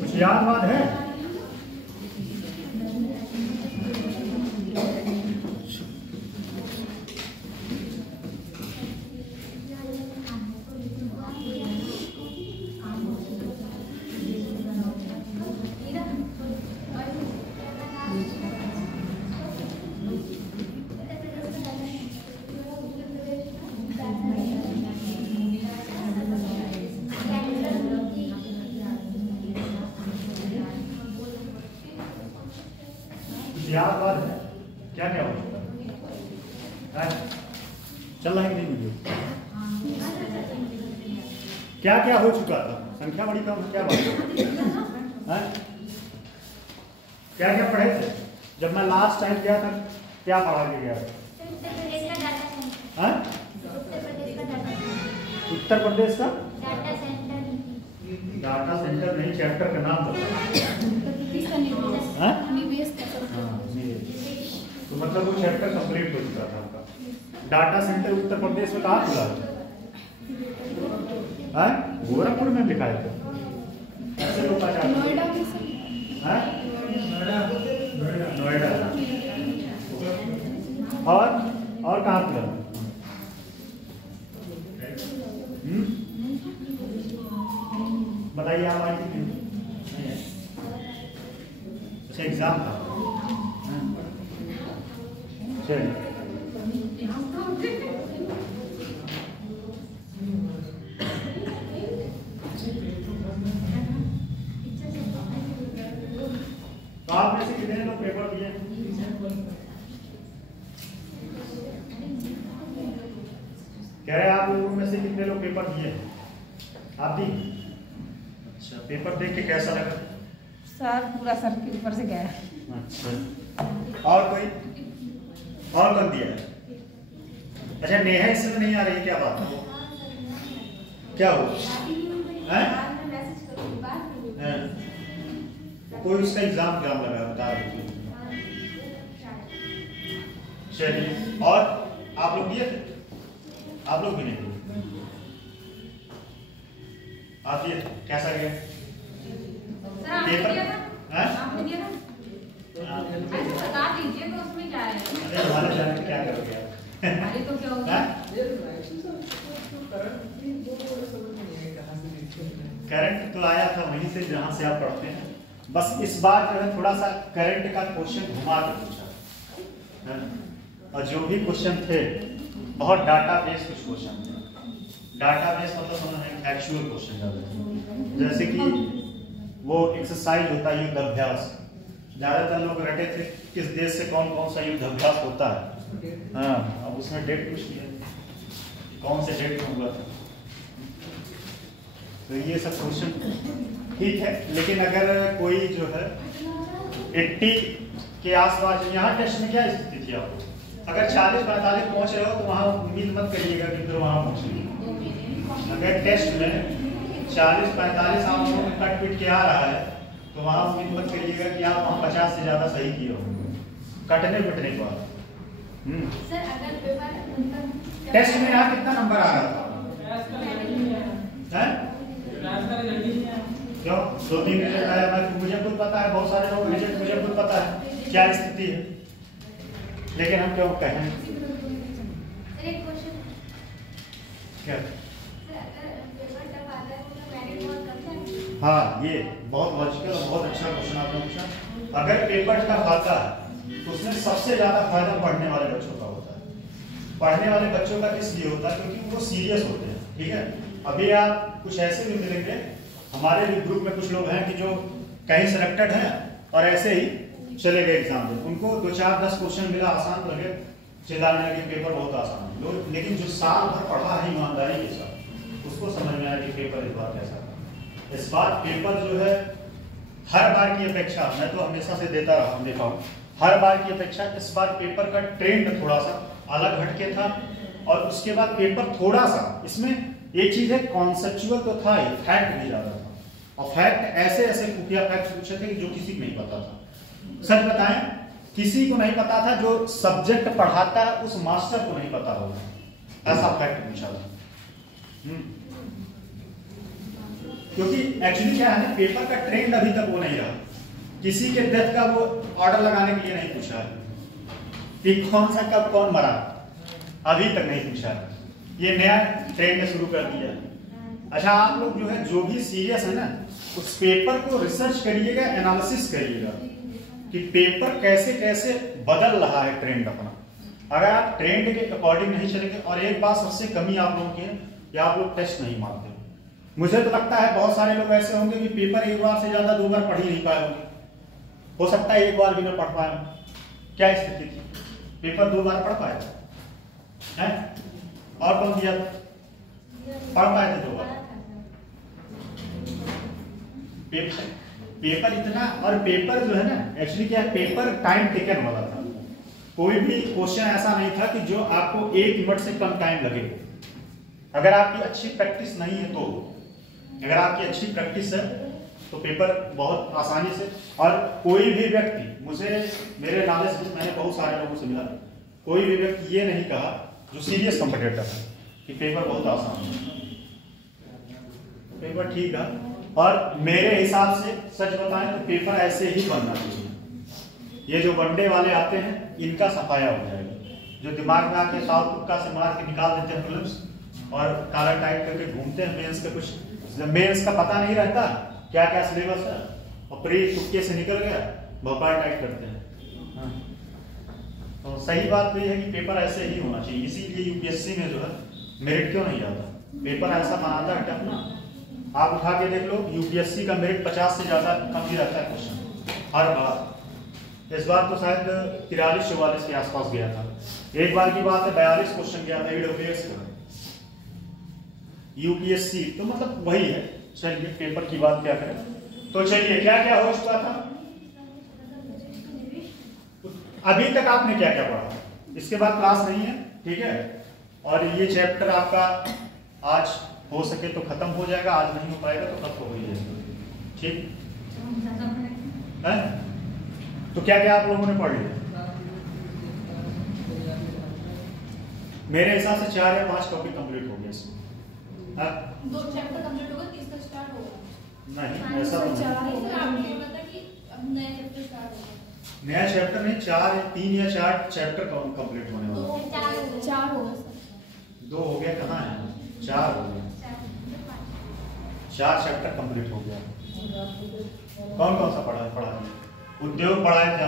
कुछ याद वाद है? याद बात है क्या क्या हो चुका है? चल रहा है कि नहीं वीडियो? क्या क्या हो चुका था? संख्या बड़ी कम है, क्या बात है? क्या क्या पढ़े थे जब मैं लास्ट टाइम गया था? क्या पढ़ा के गया था? उत्तर प्रदेश का डाटा सेंटर नहीं, चैप्टर का नाम बताओ। तो मतलब वो चैप्टर कंप्लीट हो चुका था आपका। डाटा सेंटर उत्तर प्रदेश में कहाँ खुला है? गोरखपुर में लिखा है। ऐसे लोग नोएडा और कहाँ खुला? बताइए आप आई थी? अच्छा एग्जाम था। चलिए तो आप में से कितने लोग पेपर दिए? कह रहे आप लोगों में से कितने लोग पेपर दिए? आप दी? अच्छा, पेपर देख के कैसा लगा? सर पूरा सर के ऊपर से गया। अच्छा, और कोई और कौन दिया है? अच्छा, नेहा इसमें नहीं आ रही, क्या बात है? क्या हो? कोई उसका एग्जाम क्या लगा बता दीजिए। चलिए, और आप लोग दिए थे? आप लोग भी नहीं दिए? आप दिए? कैसा गया पेपर? बता दीजिए तो उसमें क्या है? अरे हमारे जाने में क्या करोगे? अरे तो क्या होगा? करंट तो आया था वहीं से जहां से आप पढ़ते हैं। बस इस बार जो है थोड़ा सा करंट का क्वेश्चन घुमा के पूछा है, और जो भी क्वेश्चन थे बहुत डाटा बेस्ड कुछ क्वेश्चन थे। डाटा बेस्ड मतलब समझ एक्चुअल क्वेश्चन ज्यादा थे। जैसे कि वो एक्सरसाइज होता है युद्ध अभ्यास, ज्यादातर लोग रटे थे किस देश से कौन कौन सा युद्ध अभ्यास होता है। हाँ, अब उसमें डेट पूछ लिया कौन से डेट में हुआ था। तो ये सब क्वेश्चन ठीक है, लेकिन अगर कोई जो है 80 के आसपास, यहाँ टेस्ट में क्या स्थिति थी आपको? अगर 40-45 पहुंच रहे हो तो वहाँ उम्मीद मत करिएगा कि फिर वहाँ पहुँचेंगे। अगर टेस्ट में 40-45 आप लोगों में कट पिट के आ रहा है तो वहाँ उम्मीद मत करिएगा कि आप वहाँ 50 से ज़्यादा सही किए हो। कटने पिटने के बाद सर अगर पेपर टेस्ट में यहाँ कितना नंबर आ रहा था? क्यों 2-3 रिजल्ट आया? मैं मुझे खुद पता है, बहुत सारे लोग रिजल्ट मुझे खुद पता है क्या स्थिति है, लेकिन हम क्यों कहें? क्या? हाँ, ये बहुत लॉजिकल और बहुत अच्छा क्वेश्चन आपने पूछा। अगर पेपर टफ आता है तो उसमें सबसे ज्यादा फायदा पढ़ने वाले बच्चों का होता है। पढ़ने वाले बच्चों का इसलिए होता है क्योंकि वो सीरियस होते हैं। ठीक है, अभी आप कुछ ऐसे भी मिलेंगे, हमारे भी ग्रुप में कुछ लोग हैं कि जो कहीं सिलेक्टेड हैं और ऐसे ही चले गए एग्जाम में, उनको 2-4-10 क्वेश्चन मिला, आसान लगे, चिल्लाने लगे पेपर बहुत आसान है। लेकिन जो साल भर पढ़ा है ईमानदारी के साथ, उसको समझ में आया कि पेपर इस बार कैसा था। इस बार पेपर जो है हर बार की अपेक्षा, मैं तो हमेशा से देता रहा हूँ, देखा हूँ, हर बार की अपेक्षा इस बार पेपर का ट्रेंड थोड़ा सा अलग हटके था। और उसके बाद पेपर थोड़ा सा, इसमें एक चीज है, कॉन्सेप्चुअल तो था ही, फैक्ट भी ज्यादा था। और फैक्ट ऐसे ऐसे खुफिया फैक्ट पूछे थे कि जो किसी को नहीं पता था। सच बताएं, किसी को नहीं पता था, जो सब्जेक्ट पढ़ाता है उस मास्टर को नहीं पता होगा, ऐसा फैक्ट पूछा था। क्योंकि एक्चुअली क्या है ना, पेपर का ट्रेंड अभी तक वो नहीं रहा। किसी के डेथ का वो ऑर्डर लगाने के लिए नहीं पूछा कि कौन सा कब कौन मरा, अभी तक नहीं पूछा। ये नया ट्रेंड शुरू कर दिया। अच्छा, आप लोग जो है जो भी सीरियस है ना, उस पेपर को रिसर्च करिएगा, एनालिसिस करिएगा कि पेपर कैसे कैसे बदल रहा है ट्रेंड अपना। अगर आप ट्रेंड के अकॉर्डिंग नहीं चलेंगे, और एक बात सबसे कमी आप लोगों की है कि आप लोग टेस्ट नहीं मारते। मुझे तो लगता है बहुत सारे लोग ऐसे होंगे कि पेपर एक बार से ज्यादा 2 बार पढ़ ही नहीं पाए होंगे। हो सकता है एक बार भी ना पढ़ पाए। क्या स्थिति थी? पेपर 2 बार पढ़ पाए हैं? और कौन दिया पढ़ पाए थे 2 बार? पेपर इतना, और पेपर जो है ना, एक्चुअली क्या है, पेपर टाइम टेकन वाला था। कोई भी क्वेश्चन ऐसा नहीं था कि जो आपको 1 मिनट से कम टाइम लगे। अगर आपकी अच्छी प्रैक्टिस नहीं है तो, अगर आपकी अच्छी प्रैक्टिस है तो पेपर बहुत आसानी से, और कोई भी व्यक्ति, मुझे मेरे नॉलेज से मैंने बहुत सारे लोगों से मिला, कोई भी व्यक्ति ये नहीं कहा जो सीरियस कॉम्पिटिटर है कि पेपर बहुत आसान है। पेपर ठीक है, और मेरे हिसाब से सच बताएं तो पेपर ऐसे ही बनना चाहिए। ये जो वनडे वाले आते हैं इनका सफाया हो जाएगा। जो दिमाग में आके साउथ तुक्का से मार के निकाल देते हैं फिल्म्स और काला टाइप करके घूमते हैं मेंस के, कुछ मेंस का पता नहीं रहता क्या क्या सिलेबस है, और प्री तुक्के से निकल गया भोपाल टाइप करते हैं। हाँ। तो सही बात तो ये है कि पेपर ऐसे ही होना चाहिए। इसीलिए यूपीएससी में जो है मेरिट क्यों नहीं आता, पेपर ऐसा बनाता है अपना। आप उठा के देख लो, यूपीएससी का मेरिट 50 से ज्यादा कम ही रहता है क्वेश्चन हर बार। इस बार तो शायद 43-44 के आसपास गया था। एक बार की बात है 42 क्वेश्चन गया था ईडब्ल्यूएस का। यूपीएससी तो मतलब वही है। चलिए पेपर की बात क्या करें, तो चलिए क्या क्या हो चुका था अभी तक, आपने क्या क्या पढ़ा। इसके बाद क्लास नहीं है, ठीक है। और ये चैप्टर आपका आज हो सके तो खत्म हो जाएगा, आज नहीं हो पाएगा तो कब हो ही जाएगा, ठीक है। तो क्या क्या आप लोगों ने पढ़ लिया? मेरे हिसाब से 4 या 5 टॉपिक कंप्लीट हो गए इसमें। 2 चैप्टर कंप्लीट होगा, तीसरा स्टार्ट होगा। नहीं, ऐसा तो नहीं। आपने बोला था कि अब नया चैप्टर स्टार्ट होगा। नया चैप्टर नहीं, 3 या 4 चैप्टर कंप्लीट होने वाला है। 4 होगा। 2 हो गया, कहाँ है? 4 हो गया। 4 चैप्टर कंप्लीट हो गया। कौन कौन सा पढ़ा? उद्योग पढ़ाया था,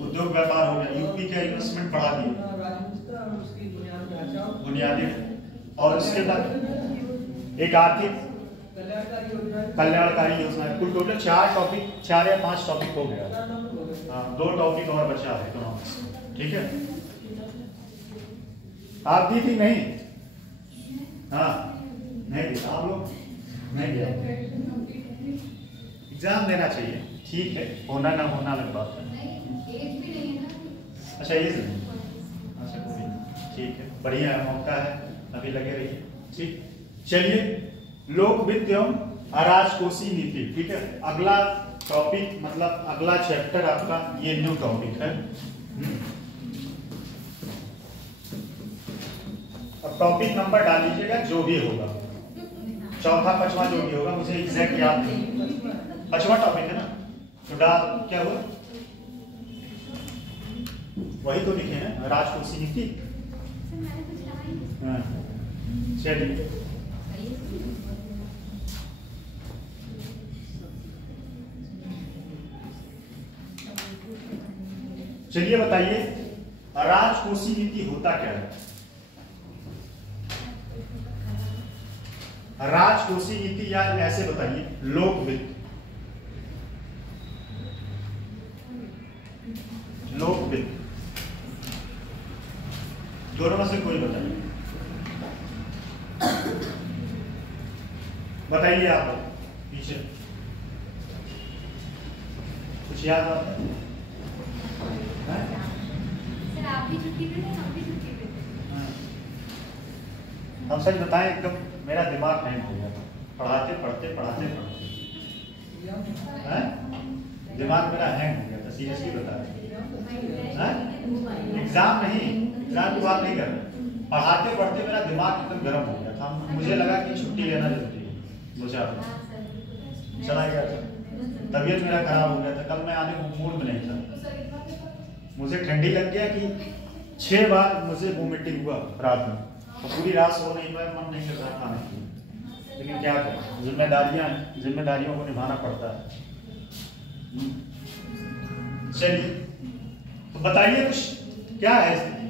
उद्योग व्यापार हो गया, यूपी का इन्वेस्टमेंट पढ़ा दिया, बुनियादी, और इसके बाद एक आर्थिक कल्याणकारी योजना। कुल टोटल 4 टॉपिक, 4 या 5 टॉपिक हो गया। हाँ, 2 टॉपिक और बचा है इकोनॉमिक्स, ठीक है। आप दी थी नहीं? हाँ, नहीं दी आप लोग, नहीं दिया। एग्जाम देना चाहिए, ठीक है, होना ना होना अलग बात है। अच्छा, एज नहीं, अच्छा कोई नहीं, ठीक है, बढ़िया मौका है, अभी लगे रहिए, ठीक। चलिए, लोक वित्त एवं अराजकोषीय नीति, ठीक है। अगला टॉपिक, मतलब अगला चैप्टर आपका ये न्यू टॉपिक है। अब टॉपिक नंबर डाल लीजिएगा जो भी होगा, 4था 5वां जो भी होगा, मुझे एग्जैक्ट याद नहीं। 5वां टॉपिक है ना, तो डाल क्या हुआ, वही तो लिखे हैं, राजकोषीय नीति। हाँ, चलिए चलिए बताइए, राजकोषीय नीति होता क्या है? राजकोषीय नीति, या ऐसे बताइए लोक वित्त, लोक वित्त, दोनों में से कोई बताइए। बताइए आप पीछे कुछ याद आता है? सर आप भी छुट्टी पे थे, हम भी छुट्टी पे थे। हम सच बताएं, एकदम मेरा दिमाग हैंग हो गया था पढ़ाते पढ़ते। दिमाग मेरा हैंग हो गया था, सीरियसली बता रहे। एग्जाम नहीं, एग्जाम की बात नहीं कर रहे, पढ़ाते पढ़ते मेरा दिमाग एकदम गर्म हो गया था। मुझे लगा कि छुट्टी लेना जरूरी है, दो चार चला गया था, तबीयत मेरा खराब हो गया था, कल मैं आने को मूड में नहीं था, मुझे ठंडी लग गया कि 6 बार मुझे वोमिटिंग हुआ रात में, तो पूरी रात सो नहीं पाया, मन नहीं कर रहा खाने की, लेकिन क्या करें, जिम्मेदारियों को निभाना पड़ता है। चलिए तो बताइए कुछ क्या है स्थिति,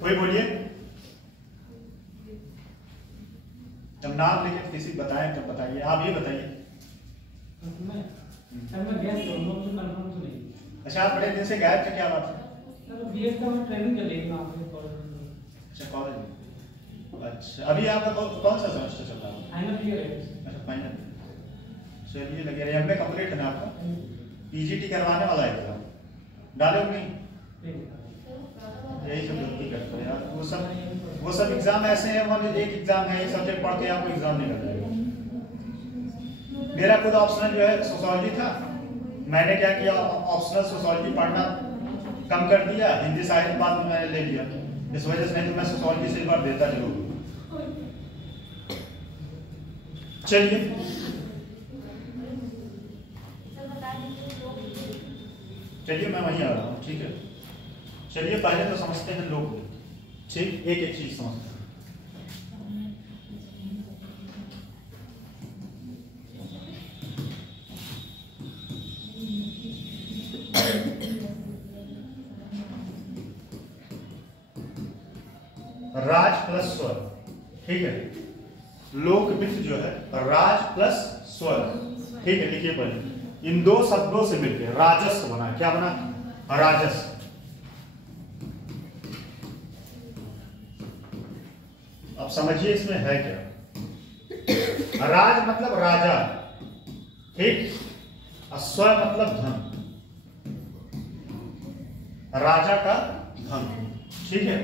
कोई बोलिए। जब नाम लेके किसी बताएं तब बताइए, आप ये बताइए। अच्छा आप बड़े दिन से गायब थे, क्या बात है? ट्रेनिंग कर लेंगे अच्छा कॉलेज में, अच्छा अभी आपका कौन सा सेमेस्टर चल रहा है? फाइनल ईयर है। अच्छा फाइनल, चलिए लगे रहे, एमए कंप्लीट है ना आपका? पीजीटी करवाने वाला है एग्जाम, डाले हो नहीं? यही सब गलती करते हैं यार, वो सब एग्जाम ऐसे हैं, मतलब एक एग्जाम है, एक सब्जेक्ट पढ़ के आपको एग्जाम नहीं कर जाएगा। मेरा खुद ऑप्शनल जो है सोशियोलॉजी था, मैंने क्या किया, ऑप्शनल सोशियोलॉजी पढ़ना कम कर दिया, हिंदी साहित्य बाद में मैंने ले लिया, इस वजह से नहीं तो मैं सोशियोलॉजी से एक बार देता जरूर। चलिए मैं वहीं आ रहा हूँ, ठीक है। चलिए पहले तो समझते हैं लोग, ठीक, एक एक चीज समझते हैं। राज प्लस स्वर, ठीक है, लोकवित्त जो है राज प्लस स्वर, ठीक है, लिखिए पहले, इन दो शब्दों से मिलकर राजस्व बना, क्या बना? राजस्व। अब समझिए इसमें है क्या, राज मतलब राजा, ठीक, और स्वर मतलब धन, राजा का धन, ठीक है,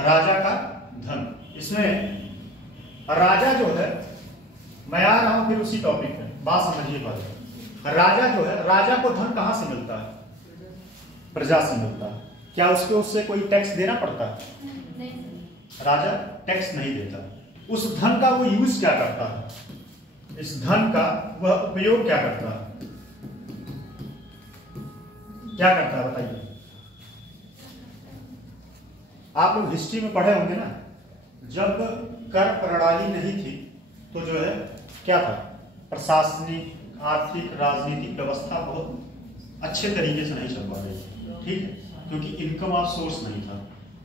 राजा का धन। इसमें राजा जो है, मैं आ रहा हूं फिर उसी टॉपिक में, बात समझिए पहले। राजा जो है, राजा को धन कहां से मिलता है? प्रजा से मिलता है। क्या उससे कोई टैक्स देना पड़ता है? राजा टैक्स नहीं देता। उस धन का वो यूज क्या करता है? इस धन का वह उपयोग क्या करता है? क्या करता है बताइए। आप लोग हिस्ट्री में पढ़े होंगे ना, जब कर प्रणाली नहीं थी तो जो है क्या था, प्रशासनिक, आर्थिक, राजनीतिक व्यवस्था बहुत अच्छे तरीके से नहीं चल पा रही थी, ठीक है, क्योंकि इनकम ऑफ सोर्स नहीं था।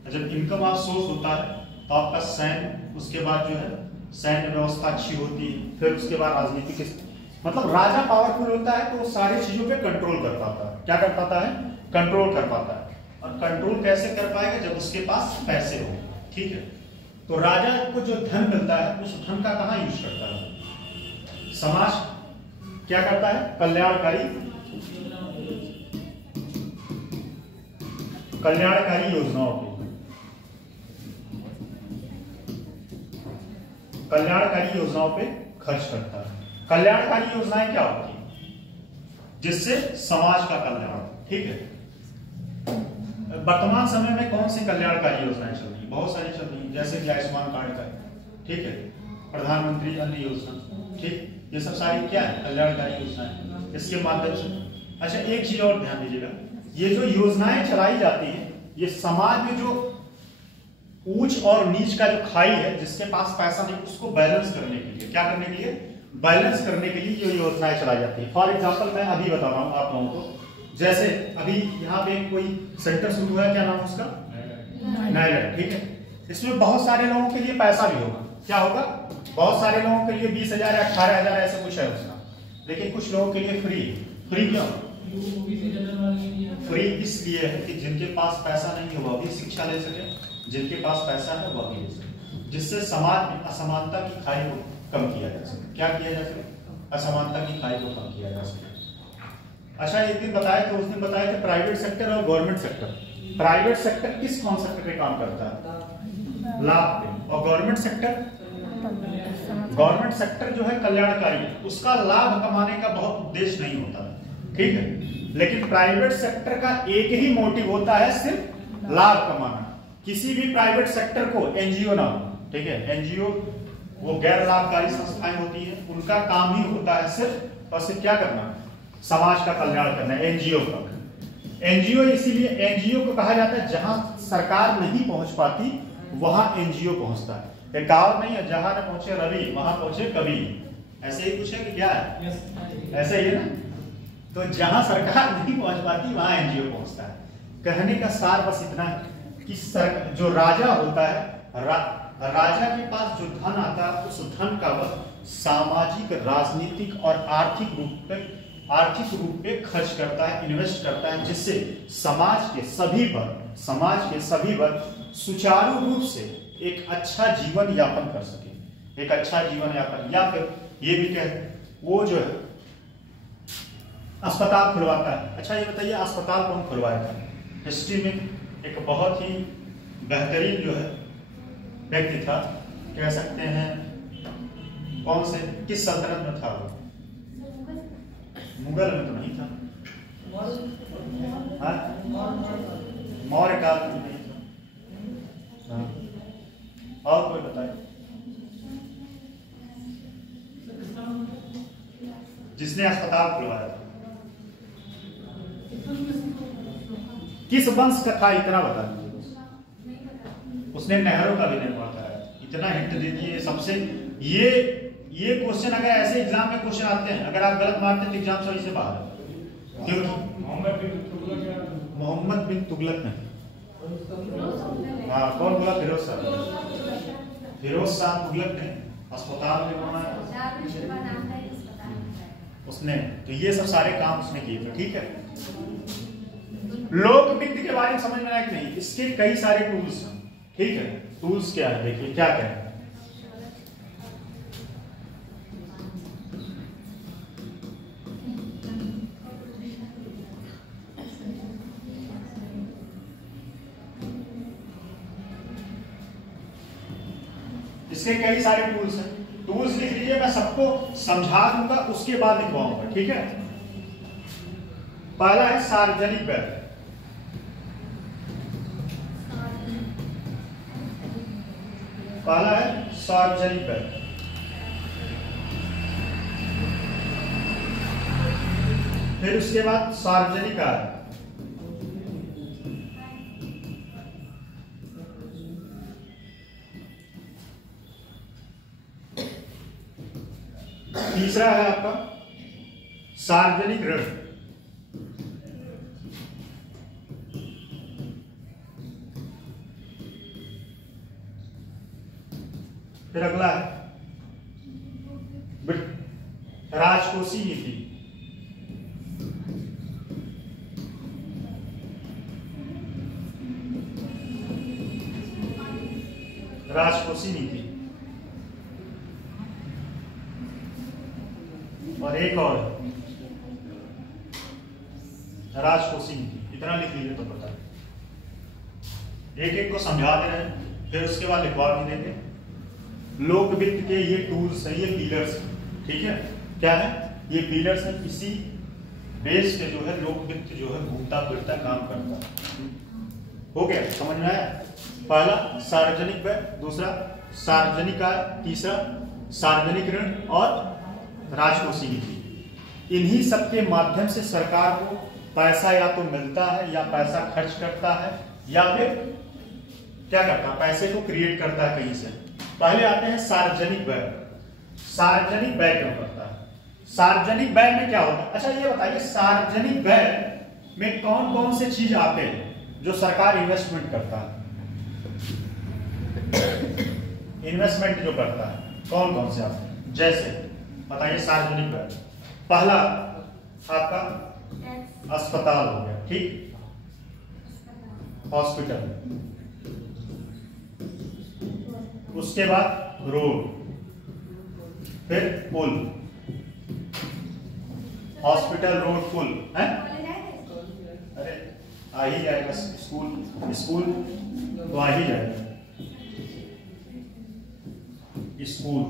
जब इनकम ऑफ सोर्स होता है तो आपका सैन्य, उसके बाद जो है सैन्य व्यवस्था अच्छी होती है, फिर उसके बाद राजनीतिक, मतलब राजा पावरफुल होता है तो वो सारी चीजों पे कंट्रोल कर पाता है। क्या कर पाता है? कंट्रोल कर पाता है। और कंट्रोल कैसे कर पाएगा? जब उसके पास पैसे हो, ठीक है। तो राजा को जो धन मिलता है उस धन का कहां यूज करता है? समाज क्या करता है? कल्याणकारी योजनाओं पे, कल्याणकारी योजनाओं पे खर्च करता है। कल्याणकारी योजनाएं क्या होती है? जिससे समाज का कल्याण, ठीक है। वर्तमान समय में कौन सी कल्याणकारी योजनाएं चल रही? बहुत सारी चल रही, जैसे कि आयुष्मान कार्ड का, ठीक है, प्रधानमंत्री अन्न योजना, ठीक, ये सब सारी क्या है? कल्याणकारी योजनाएं। इसके माध्यम से, अच्छा एक चीज और ध्यान दीजिएगा, ये जो योजनाएं चलाई जाती है, ये समाज में जो ऊंच और नीच का जो खाई है, जिसके पास पैसा नहीं, उसको बैलेंस करने के लिए, क्या करने के लिए? बैलेंस करने के लिए ये योजनाएं चलाई जाती है। फॉर एग्जाम्पल मैं अभी बता रहा हूं आप लोगों को, जैसे अभी यहाँ पे कोई सेंटर शुरू हुआ है, क्या नाम है उसका? नायलैंड, ठीक है। इसमें बहुत सारे लोगों के लिए पैसा भी होगा, क्या होगा? बहुत सारे लोगों के लिए 20,000 या 18,000 ऐसा कुछ है उसका, लेकिन कुछ लोगों के लिए फ्री। फ्री क्यों? फ्री इसलिए है कि जिनके पास पैसा नहीं है वह भी शिक्षा ले सके, जिनके पास पैसा है वह भी ले सके, जिससे समाज में असमानता की खाई को कम किया जा सके। क्या किया जा सके? असमानता की खाई को कम किया जा सके। अच्छा एक दिन बताया तो, उस दिन बताया थे प्राइवेट सेक्टर और गवर्नमेंट सेक्टर। प्राइवेट सेक्टर किस कॉन्सेप्ट पे काम करता है? लाभ पे। और गवर्नमेंट सेक्टर जो है कल्याणकारी है, उसका लाभ कमाने का बहुत उद्देश्य नहीं होता है, ठीक है। लेकिन प्राइवेट सेक्टर का एक ही मोटिव होता है, सिर्फ लाभ कमाना। किसी भी प्राइवेट सेक्टर को एनजीओ ना, ठीक है, एनजीओ वो गैर लाभकारी संस्थाएं होती है, उनका काम ही होता है सिर्फ और सिर्फ क्या करना, समाज का कल्याण करना, एनजीओ का। एनजीओ इसीलिए एनजीओ को कहा जाता है जहां सरकार नहीं पहुंच पाती वहां एनजीओ पहुंचता है। एक कहावत नहीं है, जहां न पहुंचे रवि वहां पहुंचे कवि, ऐसे ही कुछ है कि क्या है? ऐसा ही है ना। तो जहां सरकार नहीं पहुंच पाती वहां एनजीओ पहुंचता है। कहने का सार बस इतना है कि जो राजा होता है, राजा के पास जो धन आता है उस धन का वह सामाजिक, राजनीतिक और आर्थिक रूप पे खर्च करता है, इन्वेस्ट करता है, जिससे समाज के सभी वर्ग सुचारू रूप से एक अच्छा जीवन यापन कर सके, एक अच्छा जीवन यापन। या फिर ये भी कह वो जो है अस्पताल खुलवाता है। अच्छा ये बताइए अस्पताल कौन खुलवाया था? हिस्ट्री में एक बहुत ही बेहतरीन जो है व्यक्ति था, कह सकते हैं कौन से, किस सल्तनत में था वो? मुगल में तो नहीं था, मौर्य काल में नहीं था। और कोई बताए जिसने अस्पताल खुलवाया था? किस वंश का था इतना बता दीजिए। उसने नहरों का भी निर्माण कराया। इतना हिंट दे दिए सबसे। ये क्वेश्चन अगर ऐसे एग्जाम में क्वेश्चन आते हैं, अगर आप गलत मारते हैं तो एग्जाम सही से बाहर है। क्योंकि मोहम्मद बिन तुगलक नहीं, हाँ कौन बोला? फिरोज शाह तुगलक ने अस्पताल में बनाया उसने। तो ये सब सारे काम उसने किए थे, ठीक है। लोक वित्त के बारे में समझ में आया कि नहीं? इसके कई सारे टूल्स हैं, ठीक है। टूल्स क्या है देखिए, क्या क्या है। इसके कई सारे टूल्स हैं। टूल्स लिख लीजिए, मैं सबको समझा दूंगा उसके बाद लिखवाऊंगा, ठीक है। पहला है सार्वजनिक व्यय। पहला है सार्वजनिक व्यय। फिर उसके बाद सार्वजनिक आय। तीसरा है आपका सार्वजनिक ऋण। फिर अगला है राजकोषीय नीति। राजकोषीय नीति और एक और राजकोषीय नीति। इतना लिख लीजिए तो पता है। एक एक को समझा दे रहे हैं, फिर उसके बाद लिखवा भी देंगे। लोक वित्त के ये टूल्स हैं, ये पिलर्स हैं, ठीक है। क्या है? ये पिलर्स हैं। इसी बेस पे जो है लोक वित्त जो है घूमता फिरता काम करता है। हो गया, समझ में आया? पहला सार्वजनिक व्यय, दूसरा सार्वजनिक आय, तीसरा सार्वजनिक ऋण और राजकोषीय नीति। इन्हीं सबके माध्यम से सरकार को पैसा या तो मिलता है या पैसा खर्च करता है या फिर क्या करता है, पैसे को क्रिएट करता है कहीं से। पहले आते हैं सार्वजनिक व्यय। सार्वजनिक व्यय क्यों करता है? सार्वजनिक व्यय में क्या होता है? अच्छा ये बताइए, सार्वजनिक व्यय में कौन कौन से चीज आते हैं जो सरकार इन्वेस्टमेंट करता है? इन्वेस्टमेंट जो करता है कौन कौन से आते हैं? जैसे बताइए सार्वजनिक व्यय। पहला आपका अस्पताल हो गया, ठीक, हॉस्पिटल। उसके बाद रोड, फिर पुल। हॉस्पिटल, रोड, पुल है। अरे आ ही जाएगा। स्कूल तो आ ही जाएगा। स्कूल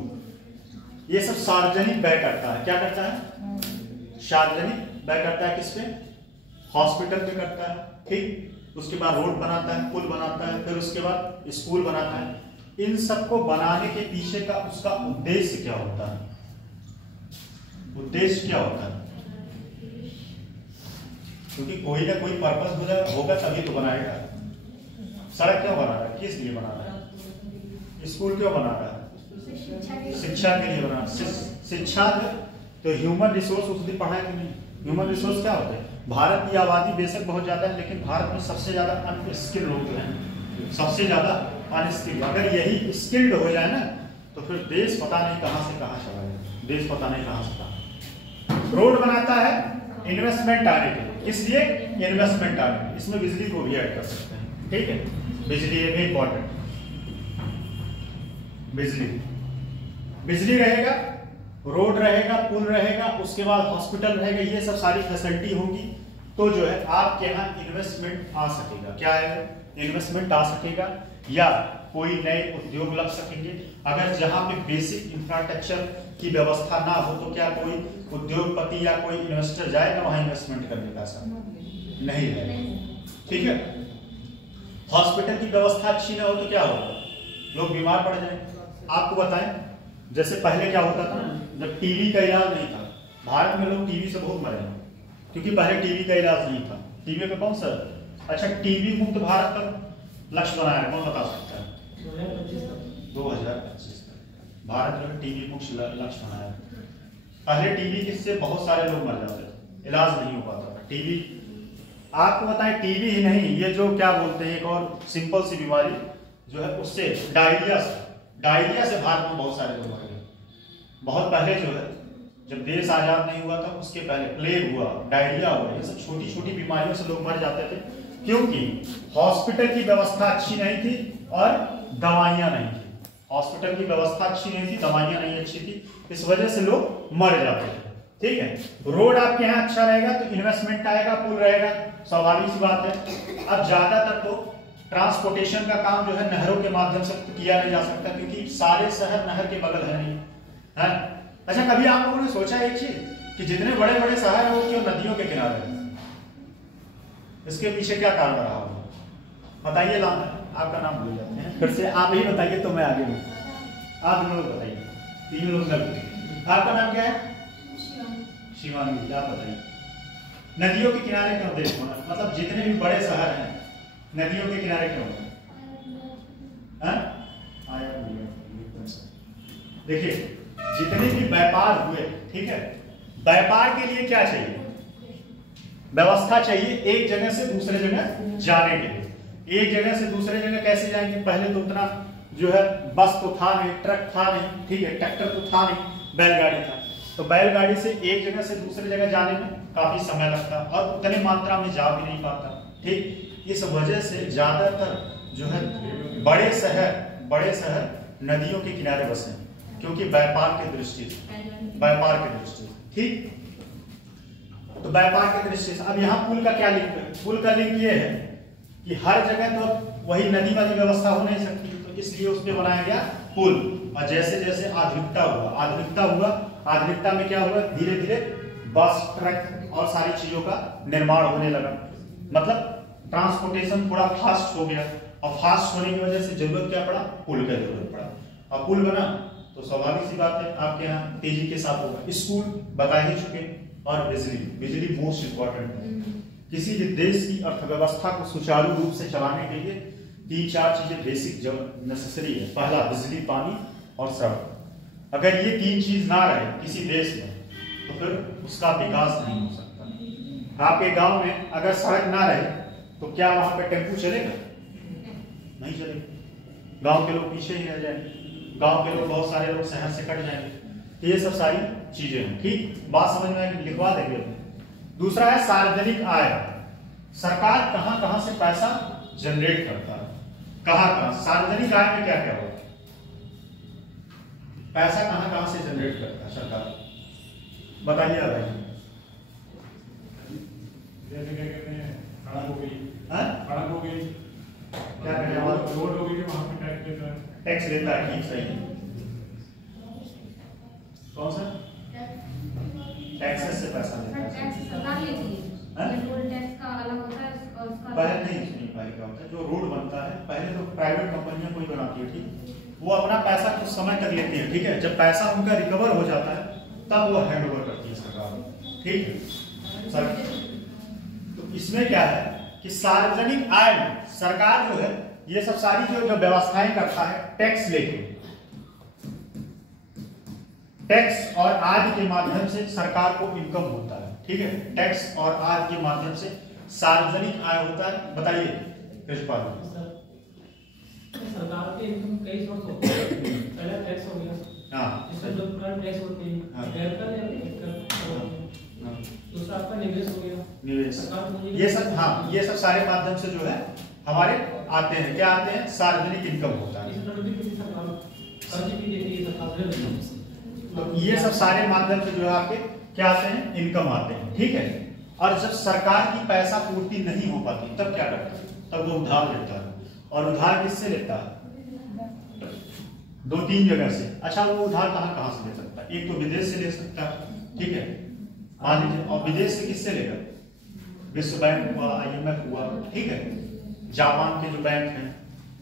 ये सब सार्वजनिक व्यय करता है। क्या करता है? सार्वजनिक व्यय करता है। किस पे? हॉस्पिटल पे करता है, ठीक। उसके बाद रोड बनाता है, पुल बनाता है, फिर उसके बाद स्कूल बनाता है। इन सबको बनाने के पीछे का उसका उद्देश्य क्या होता है? उद्देश्य क्या होता है? क्योंकि कोई ना कोई पर्पस होगा तभी तो बनाएगा। सड़क क्यों बना रहा है? किस लिए बना रहा है? स्कूल क्यों बना रहा है? शिक्षा के लिए बना रहा है। शिक्षा तो ह्यूमन रिसोर्स उस दिन पढ़ा कि नहीं? ह्यूमन रिसोर्स क्या होता है? भारत की आबादी बेशक बहुत ज्यादा है, लेकिन भारत में सबसे ज्यादा अनस्किल्ड लोग हैं, सबसे ज्यादा अनस्किल्ड। अगर यही स्किल्ड हो जाए ना तो फिर देश पता नहीं कहां से कहां चला जाए, देश पता नहीं कहां से कहां। रोड बनाता है इन्वेस्टमेंट आने के लिए, इसलिए इन्वेस्टमेंट आने के लिए। इसमें बिजली को भी ऐड कर सकते हैं, ठीक है? बिजली ये भी इंपॉर्टेंट। बिजली रहेगा, रोड रहेगा, पुल रहेगा, उसके बाद हॉस्पिटल रहेगा, ये सब सारी फैसिलिटी होगी तो जो है आपके यहाँ इन्वेस्टमेंट आ सकेगा। क्या है? इन्वेस्टमेंट आ सकेगा या कोई नए उद्योग लग सकेंगे। अगर जहां पे बेसिक इंफ्रास्ट्रक्चर की व्यवस्था ना हो तो क्या कोई उद्योगपति या कोई इन्वेस्टर जाएगा वहां इन्वेस्टमेंट करने का? सर नहीं है, ठीक है? हॉस्पिटल की व्यवस्था अच्छी ना हो तो क्या होगा? लोग बीमार पड़ जाएंगे। आपको बताएं, जैसे पहले क्या होता था, जब टीबी का इलाज नहीं था, भारत में लोग टीबी से बहुत मरे हैं, क्योंकि पहले टीबी का इलाज नहीं था। टीबी का कौन सा? अच्छा, टीबी मुक्त भारत का लक्ष्य बनाया, कौन बता सकता है? 2025 तक भारत जो है टीबी मुक्त लक्ष्य बनाया। पहले टीबी से बहुत सारे लोग मर जाते थे, इलाज नहीं हो पाता था। टीबी, आपको बताएं, टीबी ही नहीं, ये जो क्या बोलते हैं एक और सिंपल सी बीमारी जो है, उससे डायरिया से भारत में बहुत सारे लोग मर गए। बहुत पहले जो है, जब देश आजाद नहीं हुआ था उसके पहले प्लेग हुआ, डायरिया हुआ, ये सब छोटी छोटी बीमारियों से लोग मर जाते थे, क्योंकि हॉस्पिटल की व्यवस्था अच्छी नहीं थी और दवाइयां नहीं थी। हॉस्पिटल की व्यवस्था अच्छी नहीं थी, दवाइयां नहीं अच्छी थी, इस वजह से लोग मर जाते थे, ठीक है? रोड आपके यहाँ अच्छा रहेगा तो इन्वेस्टमेंट आएगा, पुल रहेगा, स्वाभाविक सी बात है। अब ज्यादातर तो ट्रांसपोर्टेशन का काम जो है नहरों के माध्यम से किया नहीं जा सकता, क्योंकि सारे शहर नहर के बगल है नहीं, है? अच्छा, कभी आप लोगों ने सोचा एक चीज कि जितने बड़े बड़े शहर हैं वो क्यों नदियों के किनारे हैं? इसके पीछे क्या कारण रहा होगा? बताइए। आपका नाम भूल जाते हैं, फिर से आप ही बताइए तो मैं आगे बढ़ूं। आप लोग बताइए, 3 लोग लग। आपका नाम क्या है? शिवानी। आप बताइए, नदियों के किनारे क्यों देश होना? मतलब जितने भी बड़े शहर हैं नदियों के किनारे क्यों होना? देखिए, जितने भी व्यापार हुए, ठीक है, व्यापार के लिए क्या चाहिए? व्यवस्था चाहिए एक जगह से दूसरे जगह जाने के लिए। एक जगह से दूसरे जगह कैसे जाएंगे? पहले तो उतना जो है बस तो था नहीं, ट्रक था नहीं, ठीक है, ट्रैक्टर तो था नहीं, बैलगाड़ी था। तो बैलगाड़ी से एक जगह से दूसरे जगह जाने में काफी समय लगता और उतनी मात्रा में जा भी नहीं पाता, ठीक? इस वजह से ज्यादातर जो है बड़े शहर नदियों के किनारे बसे, क्योंकि व्यापार की दृष्टि से, ठीक? तो व्यापार की दृष्टि से। अब यहाँ पुल का क्या लिंक है? पुल का लिंक ये है कि हर जगह तो वही नदी वाली व्यवस्था हो नहीं सकती, तो इसलिए उस पर बनाया गया पुल। और जैसे जैसे आधुनिकता में क्या हुआ? धीरे धीरे बस, ट्रक और सारी चीजों का निर्माण होने लगा, मतलब ट्रांसपोर्टेशन थोड़ा फास्ट हो गया, और फास्ट होने की वजह से जरूरत क्या पड़ा? पुल का जरूरत पड़ा। और पुल बना तो स्वाभाविक सी बात है आपके यहाँ तेजी के साथ होगा। स्कूल बता ही चुके, और बिजली मोस्ट इंपॉर्टेंट है। किसी भी देश की अर्थव्यवस्था को सुचारू रूप से चलाने के लिए 3-4 चीजें बेसिक जो नेसेसरी है। पहला, बिजली, पानी और सड़क। अगर ये 3 चीज ना रहे किसी देश में तो फिर उसका विकास नहीं हो सकता। आपके गांव में अगर सड़क ना रहे तो क्या वहां पे टेम्पू चलेगा? नहीं चलेगा। गांव के लोग पीछे ही रह जाएंगे, गांव के लोग, बहुत सारे लोग शहर से कट जाएंगे। ये सब सारी चीजें हैं, ठीक? बात समझ में लिखवा देंगे। दूसरा है सार्वजनिक आय। सरकार कहां कहां से पैसा जनरेट करता है? कहां सार्वजनिक आय में क्या क्या होता है? पैसा कहां से जनरेट करता है सरकार? बताइए भाई। जैसे क्या कहते हैं, सड़क हो गई, क्या कहते हैं, रोड हो गई, वहां पे टैक्स लेता है, ठीक, सही। कौन सा? टैक्सेस से पैसा लेता है। टैक्स सरकार लेती है, टोल टैक्स का अलग होता है और उसका पहले नहीं पहले क्या होता है, जो रोड बनता है पहले तो प्राइवेट कंपनियां कोई बनाती है, ठीक, वो अपना पैसा कुछ समय तक लेती है, ठीक है, जब पैसा उनका रिकवर हो जाता है तब वो हैंड ओवर करती है सरकार, ठीक है सर। तो इसमें क्या है कि सार्वजनिक आय में सरकार जो है ये सब सारी जो व्यवस्थाएं करता है टैक्स लेके, टैक्स और आदि के माध्यम से सरकार को इनकम होता है, ठीक है, टैक्स और आदि के माध्यम से सार्वजनिक आय होता है। बताइए कृष्णपाल जी। सरकार के इनकम कई सोर्स होते हैं, पहला टैक्स हो गया, हाँ, इसमें जो करंट टैक्स होते हैं, हाँ, गैरकर या कर, हाँ, दूसरा आपका निवेश हो गया, निवेश, सरकार को ये सब, हाँ, ये सब सारे माध्यम से जो है हमारे आते हैं, क्या आते हैं, सार्वजनिक इनकम होता है। इस तरह की किसी सरकार कर्ज भी देती है सरकार, तो ये सब सारे माध्यम से जो है आपके क्या आते हैं, इनकम आते हैं, ठीक है। और जब सरकार की पैसा पूर्ति नहीं हो पाती तब क्या करता है, तब वो उधार लेता है, और उधार किससे लेता है, 2-3 जगह से। अच्छा, वो उधार कहाँ से ले सकता है, एक तो विदेश से ले सकता है, ठीक है, मान लीजिए, और विदेश से किससे लेगा, विश्व बैंक हुआ, IMF हुआ, ठीक है, जापान के जो बैंक हैं,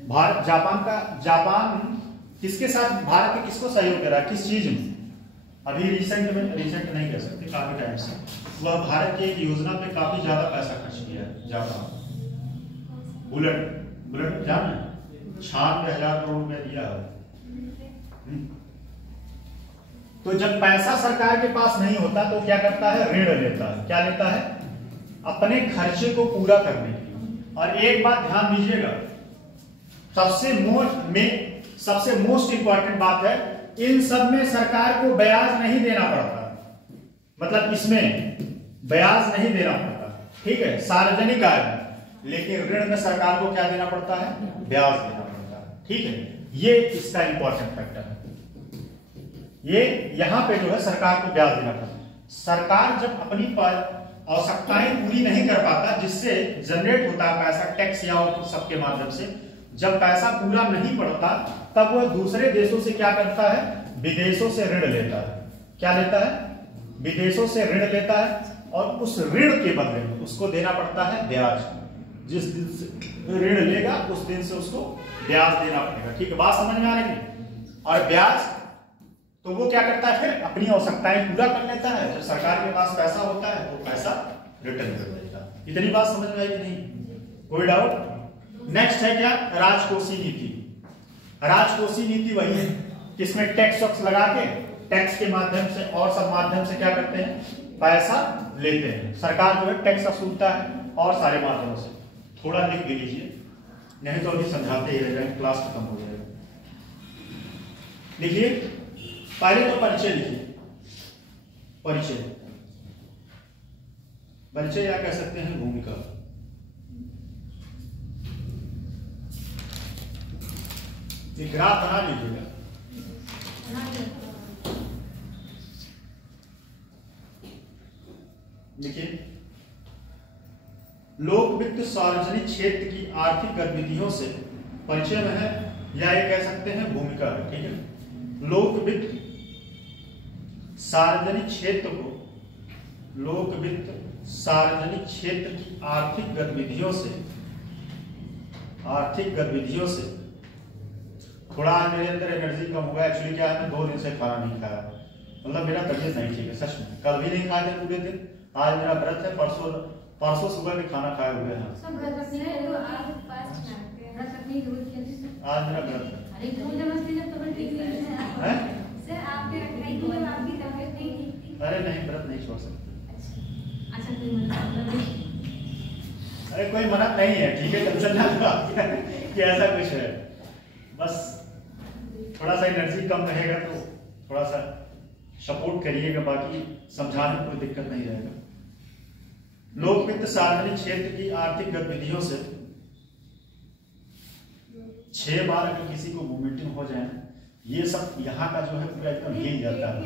भारत जापान किसके साथ, भारत के किसको सहयोग कर रहा है, किस चीज में, अभी रिसेंट नहीं कह सकते, काफी टाइम से वह भारत की एक योजना पे काफी ज्यादा पैसा खर्च किया है जापान, बुलेट जान है, 96,000 करोड़ रुपया दिया है। तो जब पैसा सरकार के पास नहीं होता तो क्या करता है, ऋण लेता है, क्या लेता है, अपने खर्चे को पूरा करने के लिए। और एक बात ध्यान दीजिएगा, सबसे मोस्ट इंपॉर्टेंट बात है, इन सब में सरकार को ब्याज नहीं देना पड़ता, मतलब इसमें ब्याज नहीं देना पड़ता, ठीक है, सार्वजनिक आय में, लेकिन ऋण में सरकार को क्या देना पड़ता है, ब्याज देना पड़ता है, ठीक है। ये इसका इंपॉर्टेंट फैक्टर है, ये यहां पे जो है सरकार को ब्याज देना पड़ता है। सरकार जब अपनी आवश्यकताएं पूरी नहीं कर पाता, जिससे जनरेट होता है पैसा टैक्स या सबके माध्यम से, जब पैसा पूरा नहीं पड़ता तब वह दूसरे देशों से क्या करता है, विदेशों से ऋण लेता है। क्या लेता है, विदेशों से ऋण लेता है, और उस ऋण के बदले में उसको देना पड़ता है ब्याज। जिस दिन से ऋण लेगा उस दिन से उसको ब्याज देना पड़ेगा, ठीक है, बात समझ में आ रही है। और ब्याज तो वो क्या करता है, फिर अपनी आवश्यकताएं पूरा कर लेता है, जब सरकार के पास पैसा होता है वो पैसा रिटर्न कर देता है। इतनी बात समझ में आई कि नहीं, कोई डाउट। नेक्स्ट है क्या, राजकोषीय नीति। राजकोषीय नीति वही है किसमें टैक्स वैक्स लगा के, टैक्स के माध्यम से और सब माध्यम से क्या करते हैं, पैसा लेते हैं। सरकार जो है टैक्स वसूलता है और सारे माध्यमों से। थोड़ा लिख भी लीजिए, नहीं तो अभी समझाते ही रह जाएंगे, क्लास खत्म हो जाएगा। लिखिए, पहले तो परिचय लिखिए, परिचय या कह सकते हैं भूमिका। एक ग्राफ बना लीजिएगा, देखिए, लोक वित्त सार्वजनिक क्षेत्र की आर्थिक गतिविधियों से परिचय में है, या ये कह सकते हैं भूमिका है, ठीक है। लोक वित्त सार्वजनिक क्षेत्र को, लोक वित्त सार्वजनिक क्षेत्र की आर्थिक गतिविधियों से थोड़ा मेरे अंदर एनर्जी कम हुआ। एक्चुअली क्या है, 2 दिन से खाना नहीं खाया, मतलब मेरा तबीयत नहीं ठीक है सच में। कल भी नहीं खाए थे पूरे दिन, आज मेरा व्रत है, परसों सुबह में खाना खाए हुए हैं। आज मेरा व्रत है। अरे नहीं, व्रत नहीं छोड़ सकते। अरे कोई मना नहीं है, ठीक है, टेंशन ना लो कि ऐसा कुछ है, बस थोड़ा सा एनर्जी कम रहेगा तो थोड़ा सा सपोर्ट करिएगा, बाकी समझाने में कोई दिक्कत नहीं रहेगा। लोक वित्त सार्वजनिक क्षेत्र की आर्थिक गतिविधियों से 6 बार अगर किसी को वोमिटिंग हो जाए, ये सब यहाँ का जो है पूरा एकदम हिल जाता है,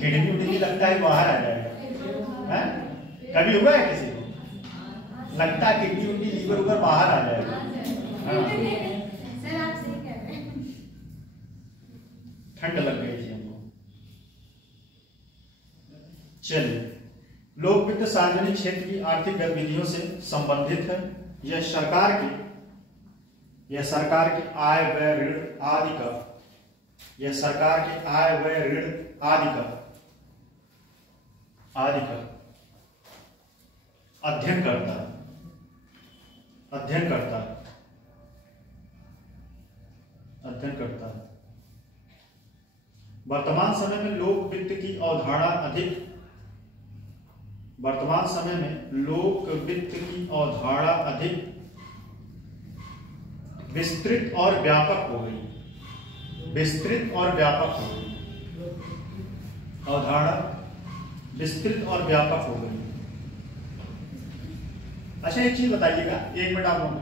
किडनी उडनी लगता है बाहर आ जाएगा, है? कभी हुआ है किसी को, लगता है किडनी उडनी लीवर उबर बाहर आ जाएगा। ठंड लग गई थी हमको। चलिए, लोक वित्त सार्वजनिक क्षेत्र की आर्थिक गतिविधियों से संबंधित है, यह सरकार की आय व्यय ऋण आदि का, यह सरकार के आय व्यय ऋण आदि का अध्ययन करता है। वर्तमान समय में लोक वित्त की अवधारणा अधिक विस्तृत और व्यापक हो गई। अवधारणा विस्तृत और व्यापक हो गई। अच्छा एक चीज बताइएगा, एक मिनट आप लोग,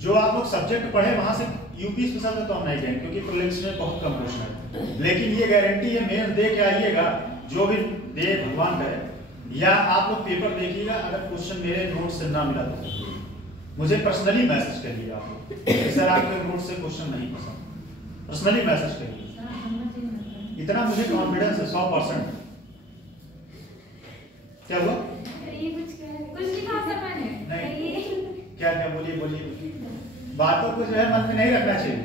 जो आप लोग सब्जेक्ट पढ़े वहां से यूपी स्पेशल में तो हम नहीं गए क्योंकि प्रीलिम्स में बहुत कम क्वेश्चन है, लेकिन ये गारंटी है मेन दे के आइएगा, जो भी दे भगवान करे, या आप लोग पेपर देखिएगा, अगर क्वेश्चन मेरे नोट से ना मिला तो मुझे पर्सनली मैसेज करिए आप लोग, सर आपके नोट से क्वेश्चन नहीं पसंद, पर्सनली मैसेज करिए, इतना मुझे कॉन्फिडेंस है 100%। क्या हुआ? नहीं क्या क्या बोलिए बातों को जो है मन में नहीं रखना चाहिए।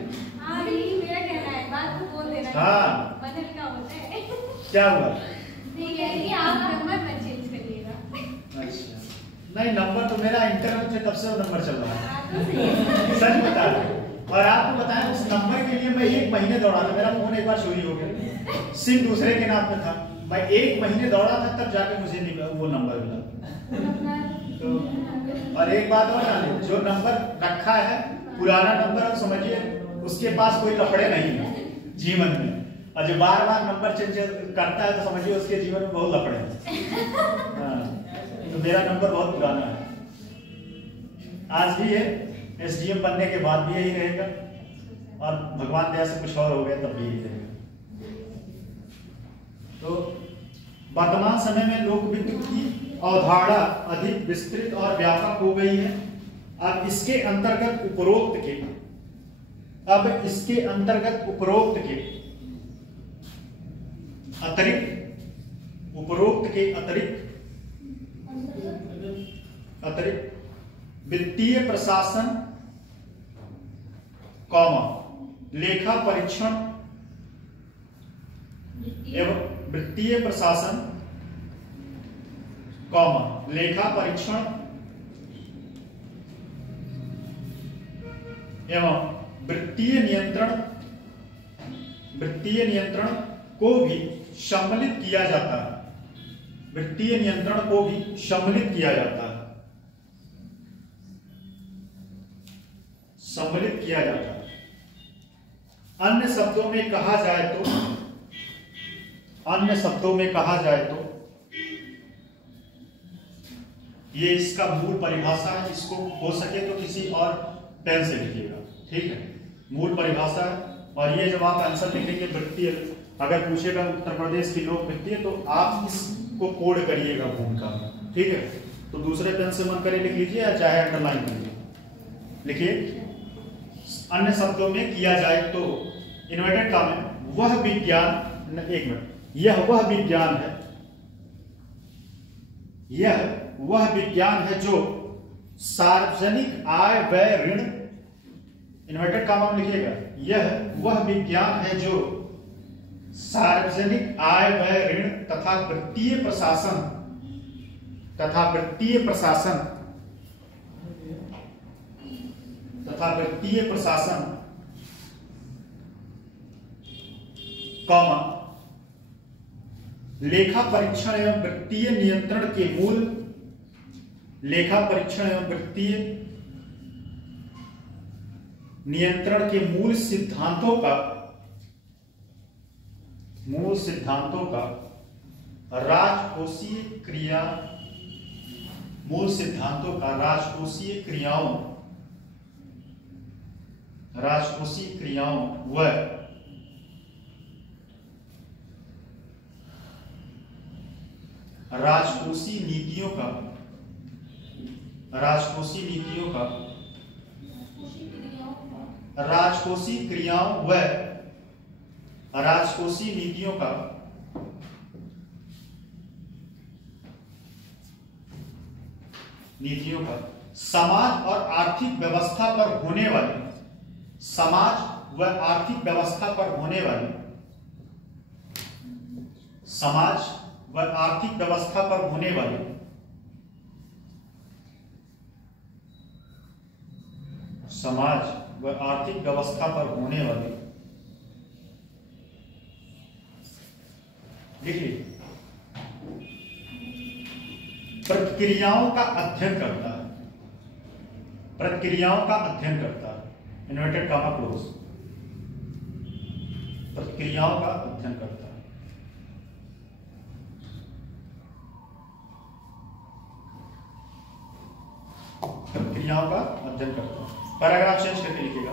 हाँ क्या हुआ? अच्छा नहीं, नंबर तो मेरा इंटरव्यू से तब से नंबर चल रहा है, सच बता रहा हूँ। और आपको बताया उस नंबर के लिए मैं 1 महीने दौड़ा था, मेरा फोन एक बार चोरी हो गया, सिम दूसरे के नाम पे था, मैं 1 महीने दौड़ा था तब जाके मुझे वो नंबर मिला। तो और एक बात और जाने, जो नंबर रखा है पुराना नंबर, और समझिए उसके पास कोई लफड़े नहीं है जीवन में, और जो बार बार नंबर चेंज करता है तो समझिए उसके जीवन में बहुत लफड़े हैं। हाँ, तो मेरा नंबर बहुत पुराना है, आज भी है, एसडीएम बनने के बाद भी यही रहेगा, और भगवान दया से कुछ और हो गया तब भी यही रहेगा। तो वर्तमान समय में लोक वित्त की अवधारणा अधिक विस्तृत और व्यापक हो गई है। अब इसके अंतर्गत उपरोक्त के अतिरिक्त वित्तीय प्रशासन, लेखा परीक्षण एवं वित्तीय प्रशासन, लेखा परीक्षण एवं वित्तीय नियंत्रण को भी सम्मिलित किया जाता है। अन्य शब्दों में कहा जाए तो ये इसका मूल परिभाषा है, इसको हो सके तो किसी और पेन से लिखिएगा, ठीक है, मूल परिभाषा है। और ये जब आप आंसर लिखेंगे वित्तीय, अगर पूछेगा उत्तर प्रदेश की लोक वित्तीय, तो आप इसको कोड करिएगा भूमिका में, ठीक है। तो दूसरे पेन से मन करे लिख लीजिए या चाहे अंडरलाइन करिए, लिखिए अन्य शब्दों में किया जाए तो, इन्वर्टेड कॉमा में, वह विज्ञान, एक मिनट, यह वह विज्ञान है जो सार्वजनिक आय व्यय ऋण, इन्वर्टेड कॉमा में लिखिएगा, यह वह विज्ञान है जो सार्वजनिक आय व्यय ऋण तथा वित्तीय प्रशासन लेखा परीक्षण एवं वित्तीय नियंत्रण के मूल, सिद्धांतों का राजकोषीय क्रियाओं व राजकोषीय नीतियों का समाज और आर्थिक व्यवस्था पर होने वाली, समाज व आर्थिक व्यवस्था पर होने वाली, समाज व आर्थिक व्यवस्था पर होने वाली समाज व आर्थिक व्यवस्था पर होने वाली, देखिए, प्रक्रियाओं का अध्ययन करता है, प्रक्रियाओं का अध्ययन करता है, इन्वर्टेड कॉमा क्लोज, प्रक्रियाओं का अध्ययन करता है, प्रक्रियाओं का अध्ययन करता है। पैराग्राफ चेंज करके लिखिएगा।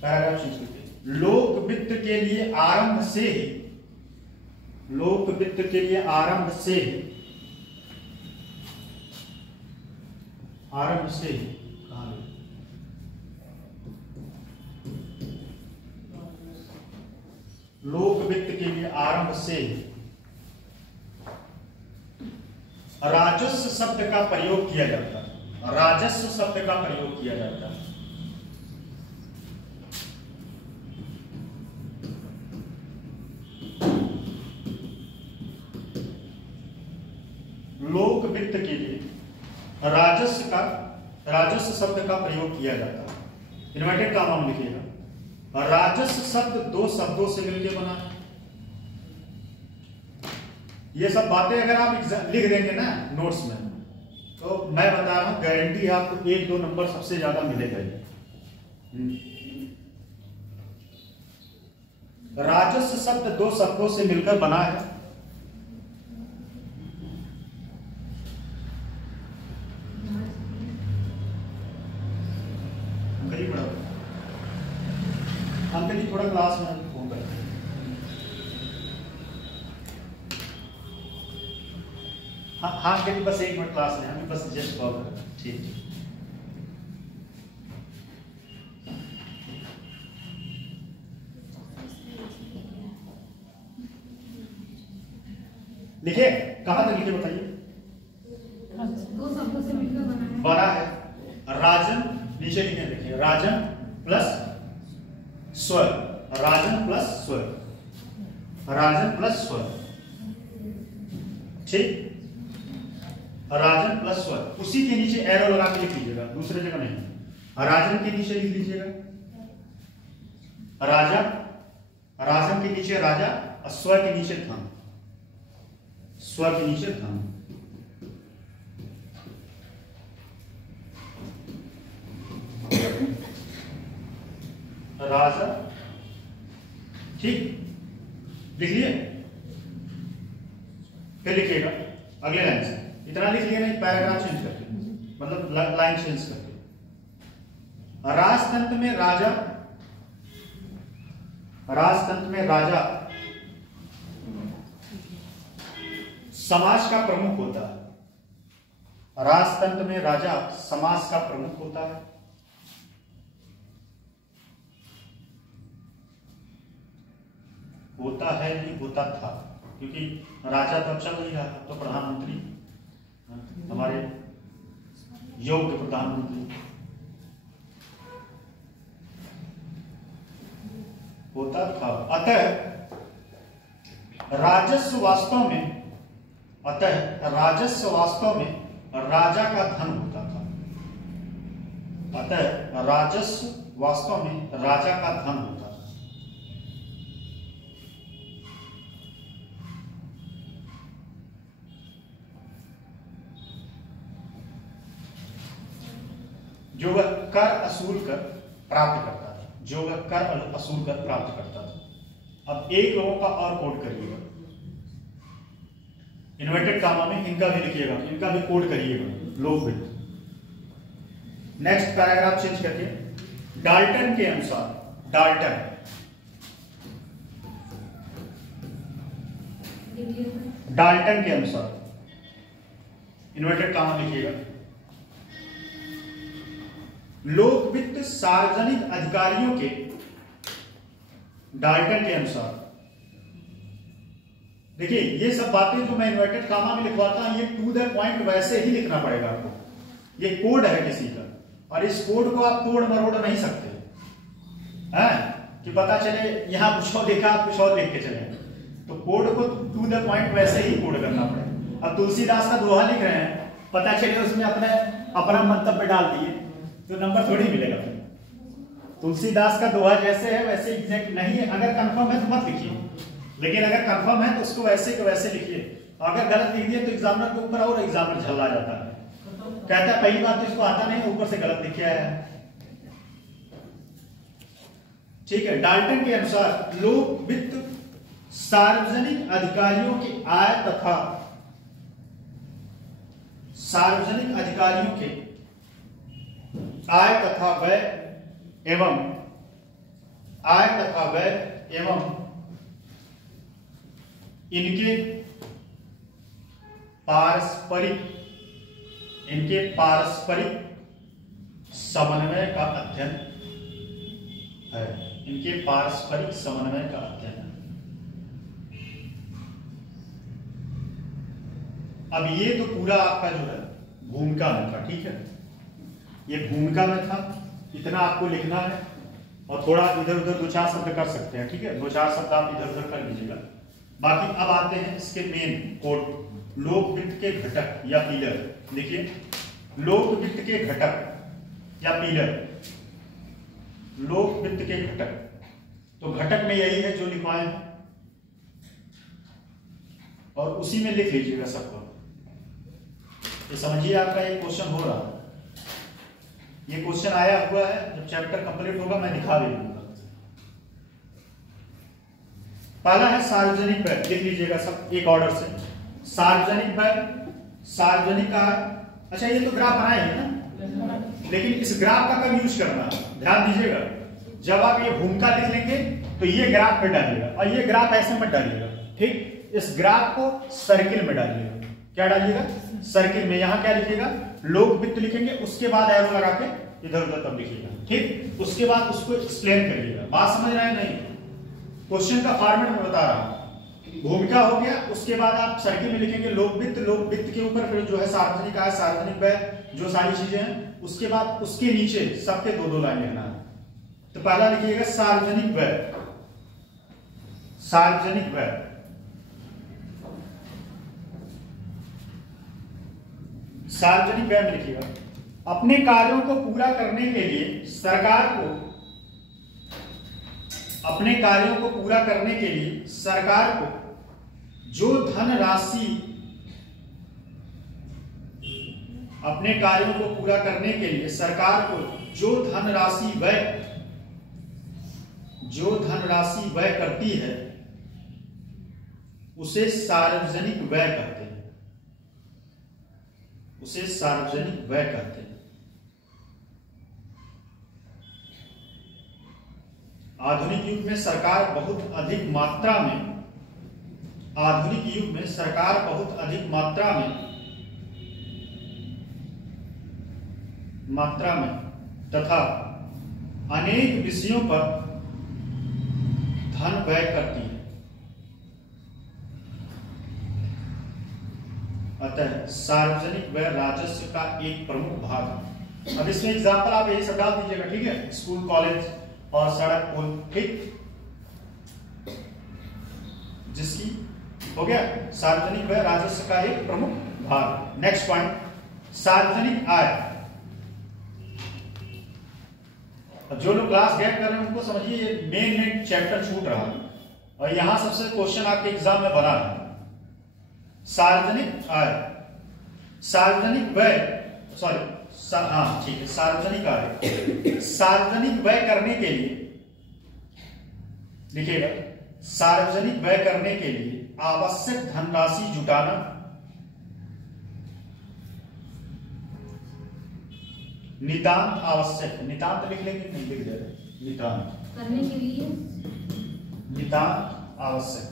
पैराग्राफ चेंज करके, लोक वित्त के लिए आरंभ से ही, लोक वित्त के लिए आरंभ से ही, आरंभ से ही, कहां गए? लोक वित्त के लिए आरंभ से ही राजस्व शब्द का प्रयोग किया जाता है, राजस्व शब्द का प्रयोग किया जाता है। लोक वित्त के लिए राजस्व शब्द का प्रयोग किया जाता है। इन्वर्टेड कॉमा में लिखिएगा। राजस्व शब्द दो शब्दों से मिलकर बना है। ये सब बातें अगर आप लिख देंगे ना नोट्स में, तो मैं बता रहा हूं गारंटी आपको 1-2 नंबर सबसे ज्यादा मिलेगा। राजस्व शब्द दो शब्दों से मिलकर बना है। अंकल थोड़ा क्लास में फोन कर, हाँ अंकल बस 1 मिनट क्लास में, हमें बस जस्ट कॉल कर। ठीक, लिखिए, कहां तक लिखे बताइए। दो शब्दों से मिलकर बना है। राजन नीचे लिखे, देखिए, राजन प्लस स्वर, राजन प्लस स्वर, राजन प्लस स्वर, ठीक, राजन प्लस स्वर। उसी के नीचे एरो लगा के लिख लीजिएगा, दूसरे जगह नहीं। राजन के नीचे लिख लीजिएगा राजा, राजन के नीचे राजा, और स्वर के नीचे धन, स्वर के नीचे धन। राजा, ठीक, लिख लिए। फिर लिखिएगा अगले लाइन से, इतना लिख लिया नहीं, पैराग्राफ चेंज करके, मतलब लाइन चेंज करके। राजतंत्र में राजा, राजतंत्र में राजा समाज का प्रमुख होता है। राजतंत्र में राजा समाज का प्रमुख होता है। होता है नहीं, होता था, क्योंकि राजा तो चल नहीं रहा, तो प्रधानमंत्री, हमारे योग्य प्रधानमंत्री होता था। अतः राजस्व वास्तव में, अतः राजस्व वास्तव में राजा का धन होता था। अतः राजस्व वास्तव में राजा का धन होता था। जो वह कर असूल कर प्राप्त करता था, जो वह कर असूल कर प्राप्त करता था। अब एक लोगों का और कोड करिएगा, इन्वर्टेड कामा में इनका भी लिखिएगा, इनका भी कोड करिएगा, लोक वित्त। नेक्स्ट पैराग्राफ चेंज करके, डाल्टन के अनुसार, डाल्टन, डाल्टन के अनुसार, इन्वर्टेड कामा लिखिएगा, लोक वित्त सार्वजनिक अधिकारियों के, डाल्टन के अनुसार देखिए ये सब बातें जो मैं इन्वर्टेड कामा में लिखवाता हूं, ये टू द पॉइंट वैसे ही लिखना पड़ेगा आपको। ये कोड है किसी का, और इस कोड को आप तोड़ मरोड़ नहीं सकते हैं कि पता चले यहां कुछ और लिखा आप कुछ और लिख के चले। तो कोड को टू द पॉइंट वैसे ही कोड करना पड़ेगा। अब तुलसीदास का दोहा लिख रहे हैं, पता चले उसमें अपना मंतव्य डाल दिए तो नंबर थोड़ी मिलेगा। तुलसीदास का दोहा जैसे है वैसे एग्जैक्ट नहीं है। अगर कंफर्म है तो मत लिखिए, लेकिन अगर कंफर्म है तो उसको वैसे के वैसे लिखिए। अगर गलत लिख दिए तो एग्जामिनर के ऊपर और एग्जामिनर झल्ला जाता है, कहता है पहली बात तो इसको आता नहीं, ऊपर से गलत लिख आया है। ठीक है। डाल्टन के अनुसार लोक वित्त सार्वजनिक अधिकारियों की आय तथा सार्वजनिक अधिकारियों के आय तथा व्यय एवं इनके पारस्परिक समन्वय का अध्ययन है। इनके पारस्परिक समन्वय का अध्ययन है। अब ये तो पूरा आपका जो है भूमिका में था, ठीक है, ये भूमिका में था, इतना आपको लिखना है और थोड़ा इधर उधर दो चार शब्द कर सकते हैं, ठीक है, दो चार शब्द आप इधर उधर कर लीजिएगा। बाकी अब आते हैं इसके मेन कोड, लोक वित्त के घटक या पिलर। देखिए लोक वित्त के घटक या पिलर, लोक वित्त के घटक, तो घटक में यही है जो लिखवाए हैं और उसी में लिख लीजिएगा सबको। ये समझिए आपका एक क्वेश्चन हो रहा है, ये क्वेश्चन आया हुआ है, जब चैप्टर कंप्लीट होगा मैं दिखा भी दूंगा। पहला है सार्वजनिक व्यय, लिख लीजिएगा सब एक ऑर्डर से। सार्वजनिक व्यय, सार्वजनिक आय। अच्छा ये तो ग्राफ बनाएंगे ना, लेकिन इस ग्राफ का कब यूज करना है ध्यान दीजिएगा। जब आप ये भूमिका लिख लेंगे तो ये ग्राफ पे डालिएगा, और ये ग्राफ ऐसे मत डालिएगा, ठीक, इस ग्राफ को सर्किल में डालिएगा। क्या डालिएगा? सर्किल में। यहां क्या लिखिएगा? लोक वित्त लिखेंगे, उसके बाद एरो लगा के इधर उधर तब लिखिएगा, ठीक। उसके बाद उसको एक्सप्लेन करिएगा। बात समझ रहे हैं नहीं? क्वेश्चन का फॉर्मेट में बता रहा हूं। भूमिका हो गया, उसके बाद आप सर्किल में लिखेंगे लोक वित्त, लोक वित्त के ऊपर फिर जो है सार्वजनिक आय, सार्वजनिक व्यय, जो सारी चीजें हैं, उसके बाद उसके नीचे सबके दो दो लाइन लिखना है। तो पहला लिखिएगा सार्वजनिक व्यय, सार्वजनिक व्यय, सार्वजनिक व्यय में लिखिएगा अपने कार्यों को पूरा करने के लिए सरकार को, अपने कार्यों को पूरा करने के लिए सरकार को जो धनराशि, अपने कार्यों को पूरा करने के लिए सरकार को जो धनराशि व्यय करती है उसे सार्वजनिक व्यय कहते हैं, उसे सार्वजनिक व्यय कहते हैं। आधुनिक युग में सरकार बहुत अधिक मात्रा में, आधुनिक युग में सरकार बहुत अधिक मात्रा में तथा अनेक विषयों पर धन व्यय करती है। अतः सार्वजनिक व्यय राजस्व का एक प्रमुख भाग है। अब इसमें एग्जाम्पल आप यही सब डाल दीजिएगा, ठीक है, स्कूल, कॉलेज और सड़क, पुल, ठीक, जिसकी हो गया सार्वजनिक व्यय राजस्व का एक प्रमुख भाग। नेक्स्ट पॉइंट, सार्वजनिक आय। अब जो लोग क्लास गेट कर रहे हैं उनको समझिए ये मेन चैप्टर छूट रहा है, और यहां सबसे क्वेश्चन आपके एग्जाम में बना है। सार्वजनिक आय, सार्वजनिक व्यय, सॉरी हाँ ठीक है, सार्वजनिक आय, सार्वजनिक व्यय करने के लिए लिखिएगा, सार्वजनिक व्यय करने के लिए आवश्यक धनराशि जुटाना, नितांत आवश्यक, नितांत लिख लेंगे, नहीं लिख दे रहे, नितांत करने के लिए, नितांत आवश्यक,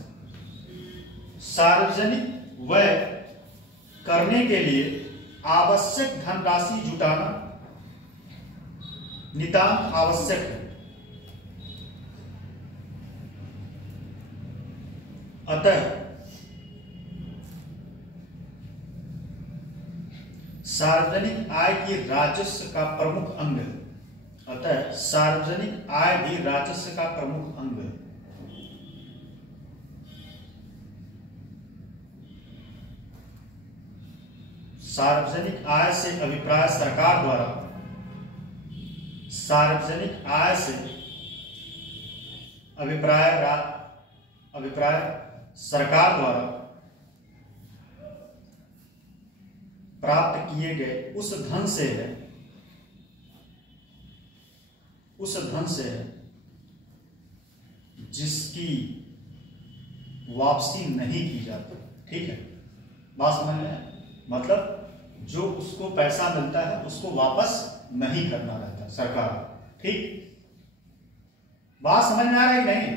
सार्वजनिक व्यय करने के लिए आवश्यक धनराशि जुटाना नितांत आवश्यक है। अतः सार्वजनिक आय की राजस्व का प्रमुख अंग है। अतः सार्वजनिक आय भी राजस्व का प्रमुख अंग है। सार्वजनिक आय से अभिप्राय सरकार द्वारा, सार्वजनिक आय से अभिप्राय सरकार द्वारा प्राप्त किए गए उस धन से है, उस धन से है जिसकी वापसी नहीं की जाती। ठीक है, बात समझ में है? मतलब जो उसको पैसा मिलता है उसको वापस नहीं करना रहता सरकार। ठीक, बात समझ में आ रहा है कि नहीं?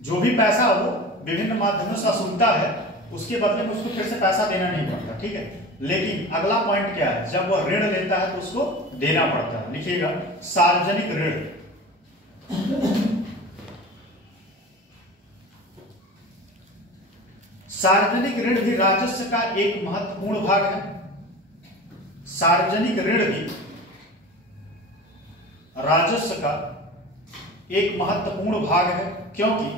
जो भी पैसा वो विभिन्न माध्यमों से वसूलता है, उसके बदले में उसको फिर से पैसा देना नहीं पड़ता। ठीक है, लेकिन अगला पॉइंट क्या है, जब वह ऋण लेता है तो उसको देना पड़ता है। लिखिएगा सार्वजनिक ऋण। सार्वजनिक ऋण भी राजस्व का एक महत्वपूर्ण भाग है। सार्वजनिक ऋण भी राजस्व का एक महत्वपूर्ण भाग है, क्योंकि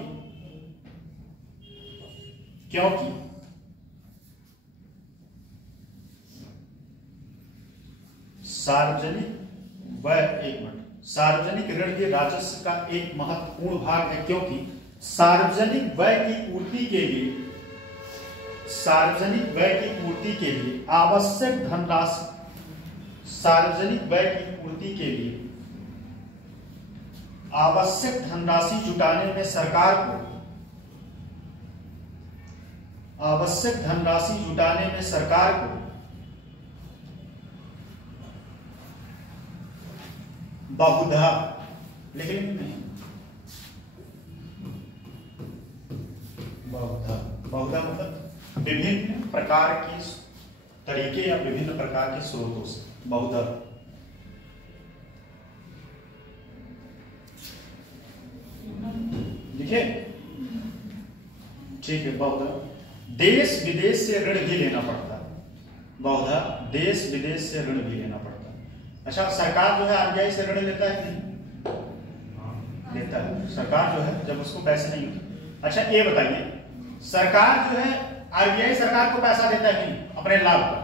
सार्वजनिक ऋण भी राजस्व का एक महत्वपूर्ण भाग है, क्योंकि सार्वजनिक व्यय की पूर्ति के लिए, सार्वजनिक व्यय की पूर्ति के लिए आवश्यक धनराशि, सार्वजनिक व्यय की पूर्ति के लिए आवश्यक धनराशि जुटाने में सरकार को, आवश्यक धनराशि जुटाने में सरकार को बहुधा, लिख लेंगे नहीं, बहुधा मतलब विभिन्न प्रकार के तरीके या विभिन्न प्रकार के स्रोतों से, बहुधा। लिखे? ठीक है, बहुधा देश विदेश से ऋण भी लेना पड़ता है, बहुधा देश विदेश से ऋण भी लेना पड़ता है। अच्छा, सरकार जो है आरबीआई से ऋण लेता है कि नहीं? लेता है। सरकार जो है जब उसको पैसे नहीं होते। अच्छा ये बताइए, सरकार जो है आरबीआई सरकार को पैसा देता है कि नहीं अपने लाभ का?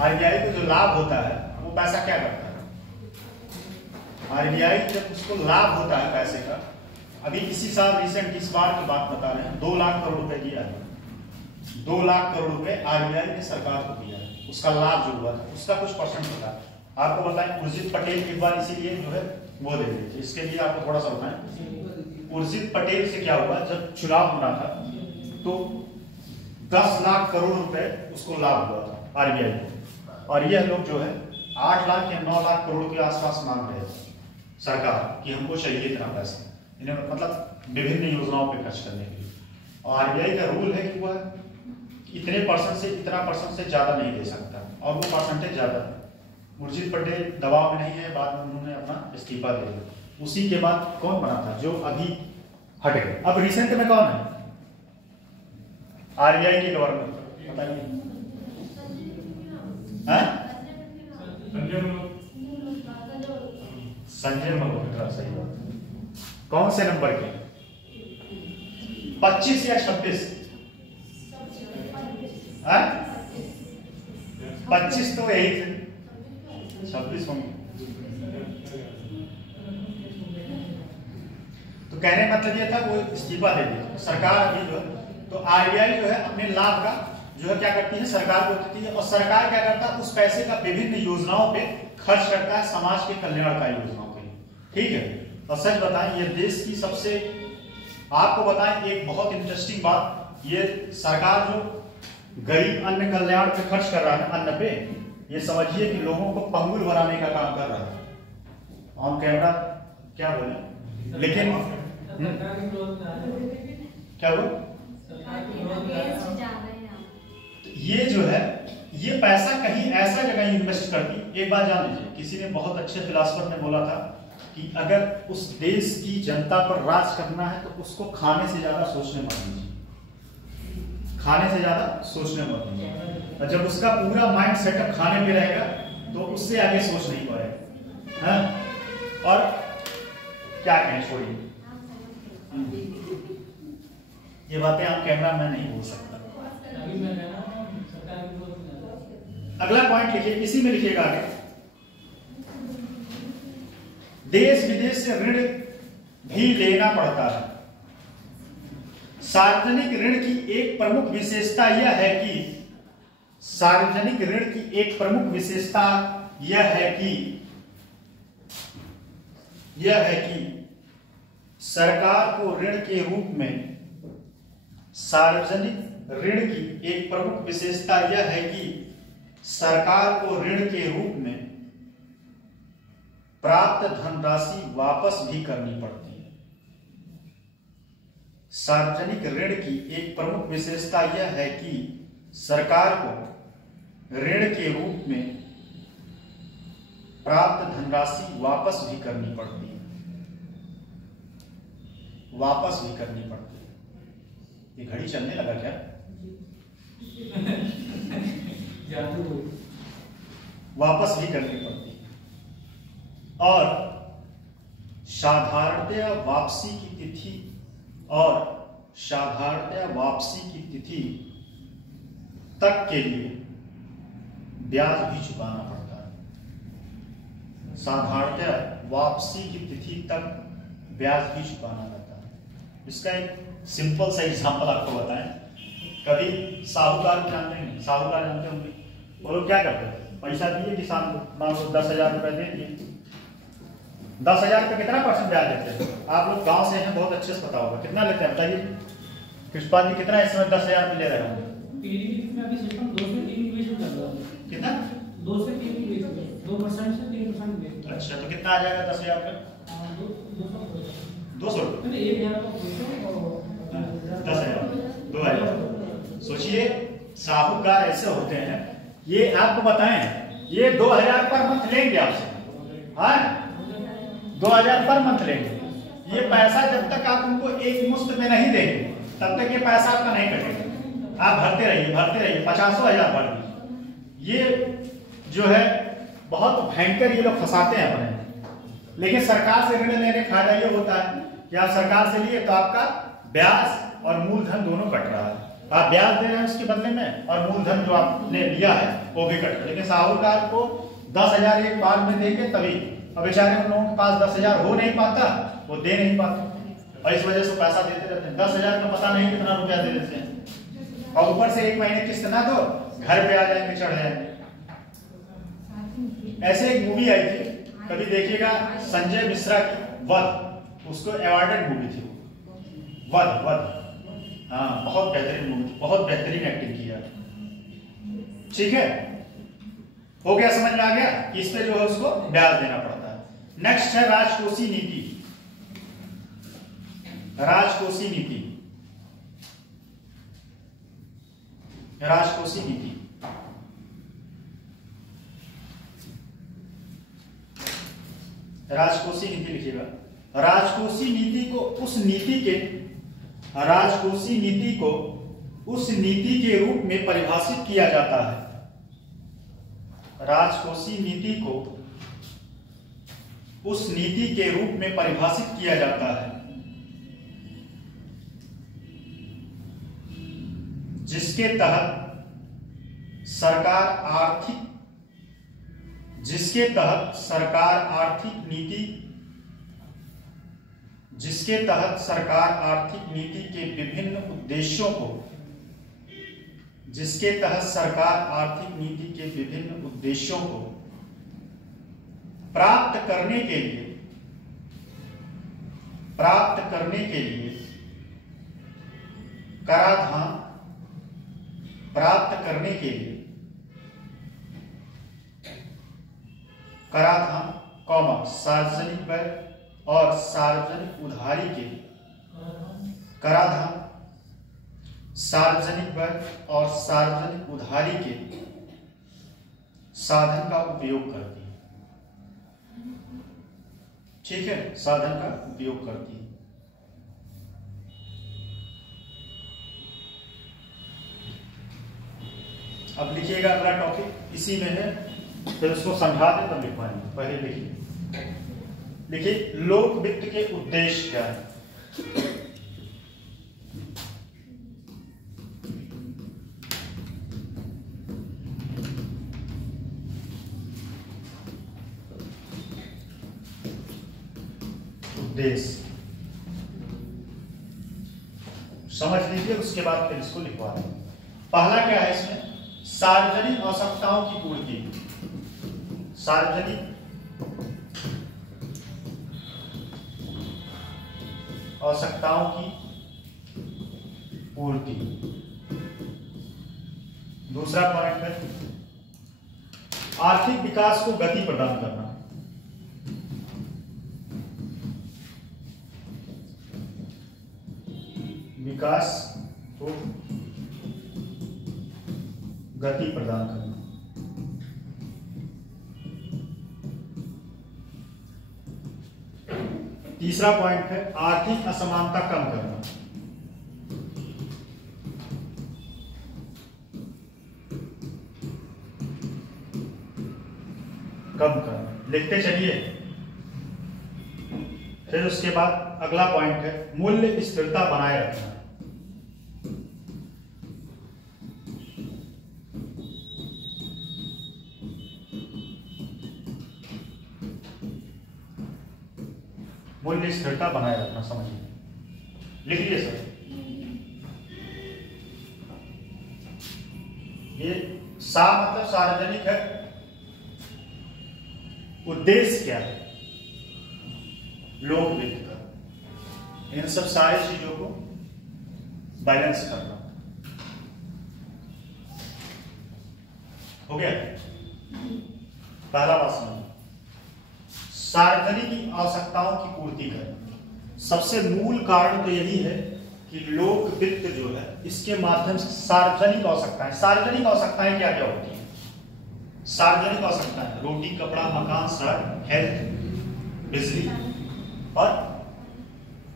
आरबीआई को जो लाभ होता है वो पैसा क्या करता है? आरबीआई जब उसको लाभ होता है पैसे का, अभी इसी साल रिसेंट इस बार की बात बता रहे हैं, 2 लाख करोड़ रुपए दिया है, 2 लाख करोड़ रुपए आरबीआई ने सरकार को दिया है। उसका लाभ जो हुआ था उसका कुछ परसेंट होता है। आपको बताएं, उर्जित पटेल एक बार इसीलिए जो है वो दे दीजिए, इसके लिए आपको थोड़ा सा बताएं। उर्जित पटेल से क्या हुआ, जब चुनाव होना था तो 10 लाख करोड़ रुपए उसको लाभ हुआ था आरबीआई को, और यह लोग जो है 8 लाख या 9 लाख करोड़ के आसपास मांग रहे थे सरकार कि हमको चाहिए इतना पैसा, इन्हें मतलब विभिन्न योजनाओं पे खर्च करने के लिए। और आरबीआई का रूल है कि वह इतने परसेंट से इतना परसेंट से ज्यादा नहीं दे सकता, और वो परसेंटेज ज्यादा है। उर्जित पटेल दबाव में नहीं है, बाद में उन्होंने अपना इस्तीफा दे दिया। उसी के बाद कौन बना था जो अभी हट गए? अब रिसेंट में कौन है आरबीआई के गवर्नर? बताइए। संजय मल्होत्रा, सही बात। कौन से नंबर के? 25 या 26? 25 तो यही थे, 26 होंगे। तो कहने मतलब ये था वो इस्तीफा दे दिया सरकार अभी जो है। तो आरबीआई जो है अपने लाभ का जो है क्या करती है, सरकार को देती है, और सरकार क्या करता है, उस पैसे का विभिन्न योजनाओं पे खर्च करता है, समाज के कल्याणकारी योजनाओं पे। ठीक है, और सच बताएं ये देश की सबसे, आपको बताएं एक बहुत इंटरेस्टिंग बात, ये सरकार जो गरीब अन्न कल्याण पे खर्च कर रहा है, अन्न पे, ये समझिए कि लोगों को पंगुल बनाने का काम कर रहा है। ऑन कैमरा क्या बोले, लेकिन क्या बोल, ये जो है ये पैसा कहीं ऐसा जगह इन्वेस्ट करती। एक बात जान लीजिए, किसी ने बहुत अच्छे फिलोसोफर ने बोला था कि अगर उस देश की जनता पर राज करना है तो उसको खाने से ज्यादा सोचने मत दीजिए। खाने से ज्यादा सोचने में लगेगा। और जब उसका पूरा माइंड सेटअप खाने पे रहेगा तो उससे आगे सोच नहीं पाएगा। हाँ? और क्या कहें, छोड़िए ये बातें आप कैमरा में नहीं बोल सकता। अगला पॉइंट लिखिए, इसी में लिखिएगा आगे, देश विदेश से ऋण भी लेना पड़ता है। सार्वजनिक ऋण की एक प्रमुख विशेषता यह है कि सार्वजनिक ऋण की एक प्रमुख विशेषता यह है कि सरकार को ऋण के रूप में सार्वजनिक ऋण की एक प्रमुख विशेषता यह है कि सरकार को ऋण के रूप में प्राप्त धनराशि वापस भी करनी पड़ती है। सार्वजनिक ऋण की एक प्रमुख विशेषता यह है कि सरकार को ऋण के रूप में प्राप्त धनराशि वापस भी करनी पड़ती है। वापस भी करनी पड़ती है। ये घड़ी चलने लगा क्या? वापस भी करनी पड़ती है। और साधारणतया वापसी की तिथि तक के लिए ब्याज भी चुकाना पड़ता है। साधारणतया वापसी की तिथि तक ब्याज भी चुकाना पड़ता है। इसका एक सिंपल सा एग्जांपल आपको बताएं। कभी साहूकार जानते हैं, साहूकार जानते होंगे, वो लोग क्या करते थे, पैसा दिए किसान को, मान लो 10,000 रुपए दे दिए, 10,000 पे कितना % ब्याज देते हैं? आप लोग गांव से हैं, बहुत अच्छे से पता होगा। कितना लेते हैं बताइए? कृष्णपाल जी कितना इस समय 10,000 में ले रहे होंगे? कितना? 2 से 3 2% से 3%। अच्छा, तो कितना आ जाएगा 10,000 पे? 200 रुपये। 10,000 2,000। सोचिए, साहूकार ऐसे होते हैं, ये आपको बताएं, ये 2,000 पर मंथ लेंगे आपसे। हाँ, 2,000 पर मंथ लेंगे। ये पैसा जब तक आप उनको एक मुश्त में नहीं देंगे तब तक ये पैसा आपका नहीं कटेगा। आप भरते रहिए 50,000 भर दीजिए। ये जो है बहुत भयंकर ये लोग फंसाते हैं अपने। लेकिन सरकार से ऋण लेने का फायदा ये होता है कि आप सरकार से लिए तो आपका ब्याज और मूलधन दोनों कट रहा है। आप ब्याज दे रहे हैं उसके बदले में और मूलधन जो आपने लिया है वो भी कट रहा है। लेकिन साहूकार को 10,000 एक बार में देंगे तभी, अब बेचारे उन लोगों के पास 10,000 हो नहीं पाता, वो दे नहीं पाते और इस वजह से पैसा देते रहते हैं। 10,000 का पता नहीं कितना रुपया दे देते हैं और ऊपर से एक महीने किस्त ना दो, घर पे आ जाएंगे, चढ़ जाएंगे। ऐसे एक मूवी आई थी, कभी देखिएगा, संजय मिश्रा की वध, उसको अवार्डेड मूवी थी वध। हाँ, बहुत बेहतरीन मूवी थी, बहुत बेहतरीन एक्टिंग किया। ठीक है, हो गया, समझ में आ गया कि इस पे जो है उसको ब्याज देना पड़ता है। नेक्स्ट है राजकोषीय नीति। राजकोषीय नीति लिखिएगा। राजकोषीय नीति को उस नीति के रूप में परिभाषित किया जाता है। राजकोषीय नीति को उस नीति के रूप में परिभाषित किया जाता है जिसके तहत सरकार आर्थिक नीति के विभिन्न उद्देश्यों को प्राप्त करने के लिए कराधान सार्वजनिक व्यय और सार्वजनिक उधारी के साधन का उपयोग करती है। ठीक है, साधन का उपयोग करती है। अब लिखिएगा अगला टॉपिक इसी में है, फिर उसको समझा दें तब लिखवाएंगे। पहले लिखिए, देखिए लोक वित्त के उद्देश्य क्या है। उद्देश्य समझ लीजिए, उसके बाद फिर इसको लिखवा दें। पहला क्या है इसमें, सार्वजनिक आवश्यकताओं की पूर्ति। सार्वजनिक आवश्यकताओं की पूर्ति। दूसरा पॉइंट है आर्थिक विकास को गति प्रदान करना। विकास को गति प्रदान करना। तीसरा पॉइंट है आर्थिक असमानता कम करना। कम करना, लिखते चलिए। फिर उसके बाद अगला पॉइंट है मूल्य स्थिरता बनाए रखना। मूल्य स्थिरता बनाए रखना, समझिए, लिखिए सर। ये सा मतलब सार्वजनिक है, उद्देश्य क्या है, लोक वित्त का। इन सब सारी चीजों को बैलेंस करना। हो गया? पहला बात समझ, सार्वजनिक आवश्यकताओं की पूर्ति करना। सबसे मूल कारण तो यही है कि लोक वित्त जो है इसके माध्यम से सार्वजनिक आवश्यकताएं, सार्वजनिक आवश्यकताएं क्या क्या होती हैं? सार्वजनिक आवश्यकताएं रोटी, कपड़ा, मकान, सड़क, हेल्थ, बिजली और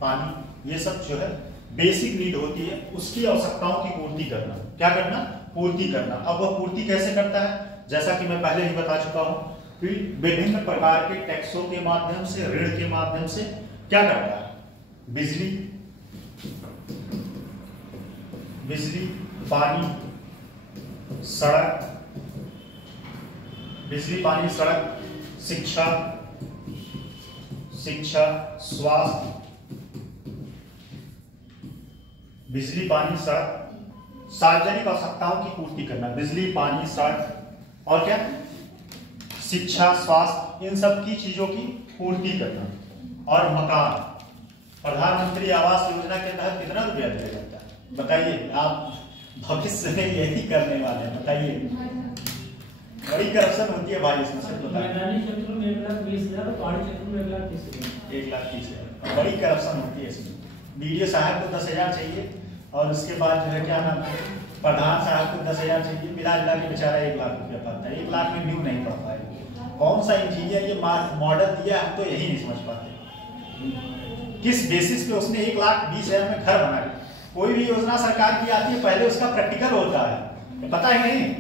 पानी, ये सब जो है बेसिक नीड होती है, उसकी आवश्यकताओं की पूर्ति करना। क्या करना? पूर्ति करना। अब वह पूर्ति कैसे करता है? जैसा कि मैं पहले ही बता चुका हूं, विभिन्न प्रकार के टैक्सों के माध्यम से, ऋण के माध्यम से क्या करता है? बिजली, पानी, सड़क, बिजली, पानी, सड़क, शिक्षा, स्वास्थ्य, बिजली, पानी, सड़क, सार्वजनिक आवश्यकताओं की पूर्ति करना। बिजली, पानी, सड़क और क्या? शिक्षा, स्वास्थ्य, इन सब की चीजों की पूर्ति करना। और मकान, प्रधानमंत्री आवास योजना के तहत कितना रुपया दिया जाता है बताइए? आप भविष्य में यही करने वाले हैं, बताइए। बड़ी करप्शन होती है भाई इसमें, सिर्फ मैदानी क्षेत्र में 1,20,000, पहाड़ी क्षेत्र में 1,30,000। 1,30,000 बड़ी करप्शन होती है इसमें। बीडीओ साहब को 10,000 चाहिए और उसके बाद जो है क्या नाम है, प्रधान साहब को 10,000 चाहिए, मिला जुला के बेचारा 1 लाख रुपया पाता है। 1 लाख में ड्यू नहीं पड़ पाएगा। कौन सा इंजीनियर ये मॉडल दिया, हम तो यही नहीं समझ पाते। किस बेसिस पे उसने 1,20,000 में घर बनाया? कोई भी योजना सरकार की आती है, पहले उसका प्रैक्टिकल होता है, पता है नहीं?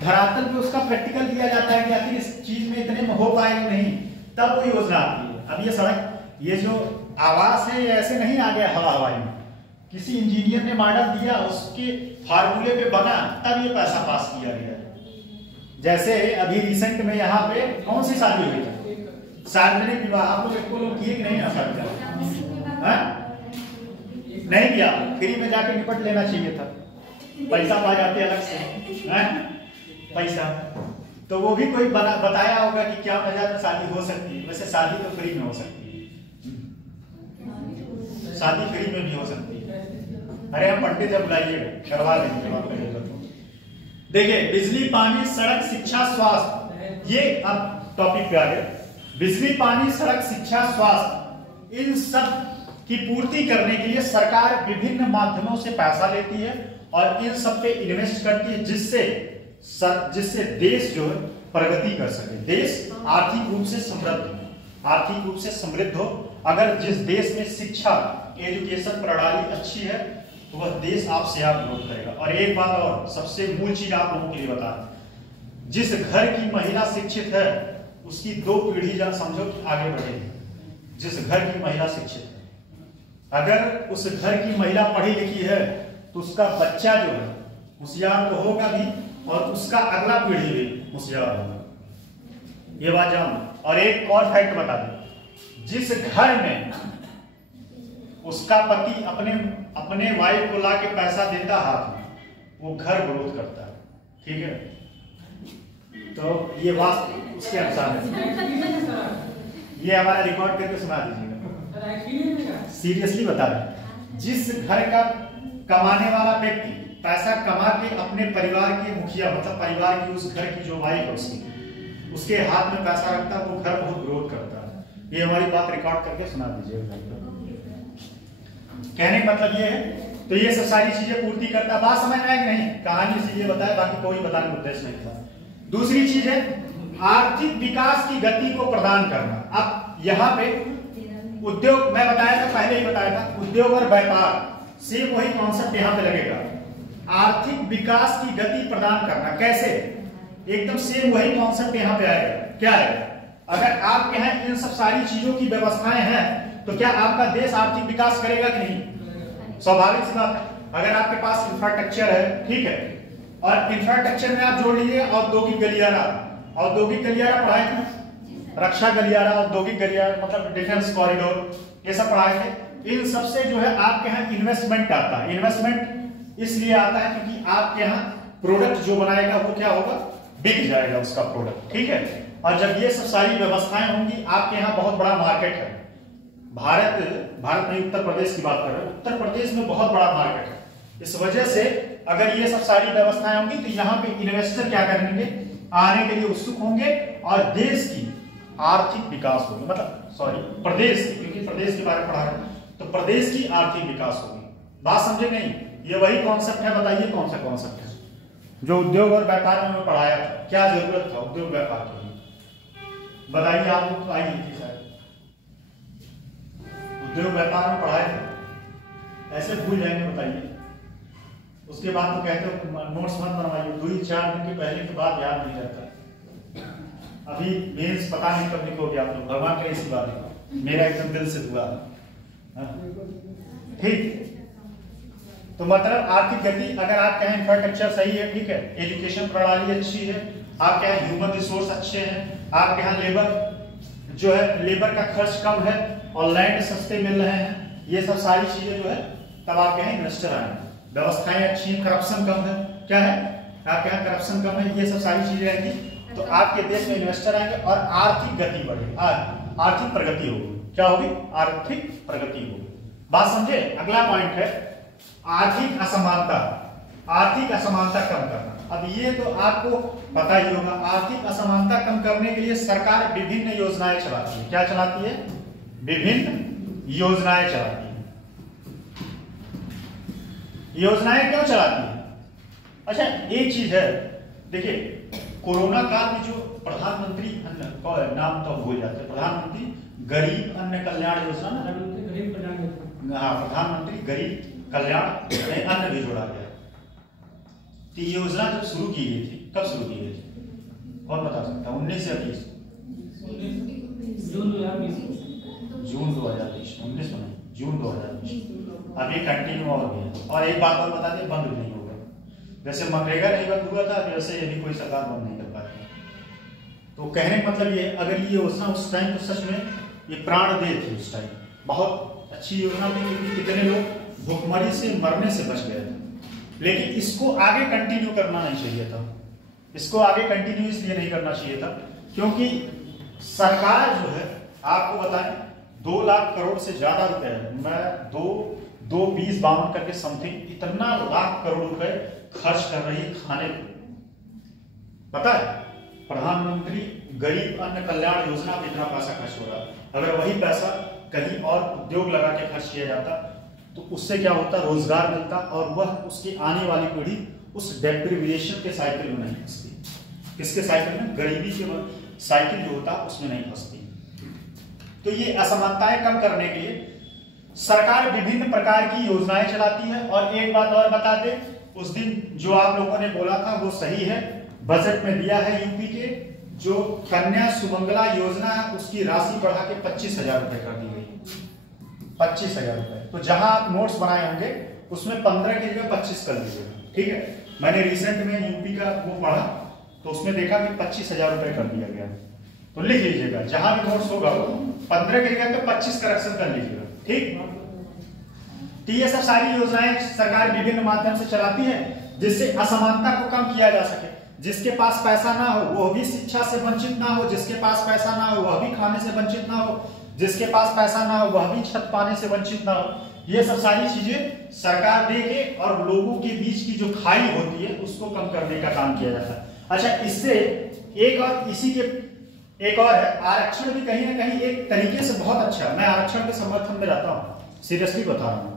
धरातल पे उसका प्रैक्टिकल दिया जाता है कि आखिर इस चीज में इतने में हो पाएगा नहीं, तब वो योजना आती है। अब ये सड़क, ये जो आवास है, ये ऐसे नहीं आ गया हवाई में। किसी इंजीनियर ने मॉडल दिया, उसके फार्मूले पे बना, तब ये पैसा पास किया गया। जैसे अभी रिसेंट में यहाँ पे कौन सी शादी हुई है? सार्वजनिक विवाह। आप लोग किए कि नहीं ना शादी? नहीं किया, फ्री में जाके निपट लेना चाहिए था, पैसा पा जाते अलग से पैसा। तो वो भी कोई बताया होगा कि क्या मजा में शादी हो सकती है। वैसे शादी तो फ्री में हो सकती है, शादी फ्री में भी हो सकती है। अरे हम पंडित जब बुलाइएगा करवा देंगे। देखिए, बिजली, पानी, सड़क, शिक्षा, स्वास्थ्य, ये अब टॉपिक पे आ गया। बिजली, पानी, सड़क, शिक्षा, स्वास्थ्य, इन सब की पूर्ति करने के लिए सरकार विभिन्न माध्यमों से पैसा लेती है और इन सब पे इन्वेस्ट करती है, जिससे देश जो है प्रगति कर सके, देश आर्थिक रूप से समृद्ध हो, आर्थिक रूप से समृद्ध हो। अगर जिस देश में शिक्षा, एजुकेशन प्रणाली अच्छी है, तो वह देश आपसे आप ग्रोथ करेगा। और एक बात और सबसे मूल चीज आप लोगों के लिए बता, जिस घर की महिला शिक्षित है उसकी 2 पीढ़ी जा समझो कि आगे बढ़ेगी। जिस घर की महिला शिक्षित है, अगर उस घर की महिला पढ़ी लिखी है तो उसका बच्चा जो है होशियार तो होगा भी और उसका अगला पीढ़ी भी होशियार होगा। ये बात जान। और एक और फैक्ट बता दें, जिस घर में उसका पति अपने वाइफ को ला के पैसा देता हाथ में, वो घर ग्रोथ करता है। ठीक है, तो ये बात उसके अनुसार है। ये हमारा रिकॉर्ड करके सुना दीजिएगा। सीरियसली बता रहे, जिस घर का कमाने वाला व्यक्ति पैसा कमा के अपने परिवार के मुखिया मतलब परिवार की उस घर की जो वाइफ है उसके हाथ में पैसा रखता है, वो घर बहुत ग्रोथ करता है। ये हमारी बात रिकॉर्ड करके सुना दीजिएगा। कहने का मतलब ये है, तो ये सब सारी चीजें पूर्ति करता है। बात समझ में आएगी नहीं, कहानी इसीलिए बताया, बाकी कोई बताने का उद्देश्य नहीं था। दूसरी चीज है आर्थिक विकास की गति को प्रदान करना। अब यहाँ पे उद्योग, मैं बताया था पहले ही बताया था, उद्योग और व्यापार से वही कॉन्सेप्ट यहाँ पे लगेगा। आर्थिक विकास की गति प्रदान करना कैसे, एकदम सेम वही कॉन्सेप्ट यहाँ पे आएगा। क्या है, अगर आपके यहाँ इन सब सारी चीजों की व्यवस्थाएं हैं तो क्या आपका देश आर्थिक विकास करेगा कि नहीं? स्वाभाविक सी बात है। अगर आपके पास इंफ्रास्ट्रक्चर है, ठीक है, और इंफ्रास्ट्रक्चर में आप जोड़ लीजिए औद्योगिक गलियारा। औद्योगिक गलियारा पढ़ाए थे, रक्षा गलियारा, औद्योगिक गलियारा मतलब डिफेंस कॉरिडोर, ये सब पढ़ाए थे। इन सबसे जो है आपके यहाँ इन्वेस्टमेंट आता है। इन्वेस्टमेंट इसलिए आता है क्योंकि आपके यहाँ प्रोडक्ट जो बनाएगा वो क्या होगा, बिक जाएगा उसका प्रोडक्ट। ठीक है, और जब ये सब सारी व्यवस्थाएं होंगी, आपके यहाँ बहुत बड़ा मार्केट है। भारत में उत्तर प्रदेश की बात कर रहे हैं, उत्तर प्रदेश में बहुत बड़ा मार्केट है। इस वजह से अगर ये सब सारी व्यवस्थाएं होंगी तो यहाँ पे इन्वेस्टर क्या करेंगे, आने के लिए उत्सुक होंगे और देश की आर्थिक विकास होगी, मतलब सॉरी प्रदेश की, क्योंकि प्रदेश के बारे में पढ़ा रहे हैं, तो प्रदेश की आर्थिक विकास होगी। बात समझे नहीं? ये वही कॉन्सेप्ट है। बताइए कौन सा कॉन्सेप्ट है जो उद्योग और व्यापार में पढ़ाया था? क्या जरूरत था उद्योग व्यापार के लिए? बताइए, आप लोग तो आई थी शायद, उद्योग व्यापार में पढ़ाए थे, ऐसे भूल जाएंगे? बताइए। उसके बाद तो कहते हो नोट्स मत बनवाइए, 2-4 दिन के पहले के बाद याद नहीं रहता। अभी मेंस पता नहीं कब लिखोगे आप लोग, भगवान करे इसी बात, मेरा एकदम दिल से दुआ। ठीक, तो मतलब आर्थिक गति, अगर आपके यहाँ इंफ्रास्ट्रक्चर सही है, ठीक है, एजुकेशन प्रणाली अच्छी है, आपके यहाँ ह्यूमन रिसोर्स अच्छे हैं, आपके यहाँ लेबर जो है, लेबर का खर्च कम है और लैंड सस्ते मिल रहे हैं, ये सब सारी चीजें जो है, तब आपके यहाँ इन्वेस्टर आएंगे। व्यवस्थाएं अच्छी हैं, करप्शन कम है, क्या है आपके यहाँ करप्शन कम है, ये सब सारी चीजें रहेंगी तो आपके देश में इन्वेस्टर आएंगे और आर्थिक गति बढ़ेगी, आर्थिक प्रगति होगी। क्या होगी? आर्थिक प्रगति होगी। बात समझे? अगला पॉइंट है आर्थिक असमानता। आर्थिक असमानता कम करना। अब ये तो आपको पता ही होगा, आर्थिक असमानता कम करने के लिए सरकार विभिन्न योजनाएं चलाती है। क्या चलाती है? विभिन्न योजनाएं चलाती है। योजनाएं क्यों चलाती है? अच्छा, एक चीज है, देखिए कोरोना काल में जो प्रधानमंत्री अन्न, नाम तो भूल जाते हैं, प्रधानमंत्री गरीब अन्न कल्याण योजना ना, हाँ, प्रधानमंत्री गरीब कल्याण में अन्न भी जोड़ा गया। तो ये योजना जब शुरू की गई थी, कब शुरू की गई थी? कौन बता सकता है? 19 या 20? जून 2020। जून 2020, 19 में जून 2020। अभी कंटिन्यू और भी है। और एक बात और बता दें, बंद नहीं होगा। जैसे मनरेगा नहीं बंद हुआ था, वैसे ये भी कोई सरकार बंद नहीं कर पाती। तो कहने का मतलब ये, अगर ये योजना उस टाइम तो सच में ये प्राणदेय थी, उस टाइम बहुत अच्छी योजना थी, क्योंकि कितने लोग भुखमरी से मरने से बच गए थे। लेकिन इसको आगे कंटिन्यू करना नहीं चाहिए था। इसको आगे कंटिन्यू इसलिए नहीं करना चाहिए था क्योंकि सरकार जो है, आपको बताएं, 2 लाख करोड़ से ज्यादा रुपए, मैं 2,20,52 करके समथिंग इतना लाख करोड़ रुपए खर्च कर रही है खाने को। पता है? प्रधानमंत्री गरीब अन्न कल्याण योजना में इतना पैसा खर्च हो रहा है। अगर वही पैसा कहीं और उद्योग लगा के खर्च किया जाता तो उससे क्या होता? रोजगार मिलता और वह उसकी आने वाली पीढ़ी उस डेप्रिविएशन के साइकिल में नहीं फंसती। किसके साइकिल में? गरीबी के साइकिल जो होता उसमें नहीं फंसती। तो ये असमानताएं कम करने के लिए सरकार विभिन्न प्रकार की योजनाएं चलाती है। और एक बात और बता दे, उस दिन जो आप लोगों ने बोला था वो सही है, बजट में दिया है यूपी के जो कन्या सुमंगला योजना है उसकी राशि बढ़ा के 25,000 रुपए कर दी गई। 25,000 रुपए। तो जहां आप नोट्स बनाए होंगे उसमें 15 की जगह 25 कर लीजिएगा, ठीक है। मैंने रिसेंट में यूपी का वो पढ़ा तो उसमें देखा कि 25,000 रुपए कर दिया गया। तो लिख लीजिएगा जहां भी नोट्स होगा वो 15 की जगह पे 25 करेक्शन कर लीजिएगा, ठीक। तो ये सब सारी योजनाएं सरकार विभिन्न माध्यम से चलाती है जिससे असमानता को कम किया जा सके। जिसके पास पैसा ना हो वो भी शिक्षा से वंचित ना हो, जिसके पास पैसा ना हो वह भी खाने से वंचित ना हो, जिसके पास पैसा ना हो वह भी छत पाने से वंचित ना हो। ये सब सारी चीजें सरकार देके और लोगों के बीच की जो खाई होती है उसको कम करने का काम किया जाता है। अच्छा, इससे एक और इसी के एक और है, आरक्षण भी कहीं ना कहीं एक तरीके से बहुत अच्छा है। मैं आरक्षण के समर्थन में रहता हूँ, सीरियसली बता रहा हूँ,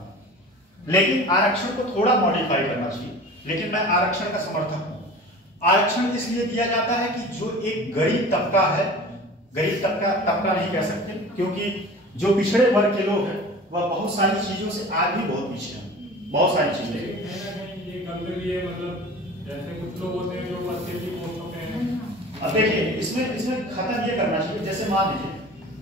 लेकिन आरक्षण को थोड़ा मॉडिफाई करना चाहिए। लेकिन मैं आरक्षण का समर्थक हूँ। आरक्षण इसलिए दिया जाता है कि जो एक गरीब तबका है, गरीब तबका नहीं कह सकते क्योंकि जो पिछड़े वर्ग के लोग हैं वह बहुत सारी चीजों से आज भी बहुत पीछे हैं, बहुत सारी चीजें। ये गलती है, मतलब जैसे कुछ लोग होते हैं जो अच्छे की पोस्टों पे हैं। अब देखिए इसमें खत्म ये करना चाहिए, जैसे मान लीजिए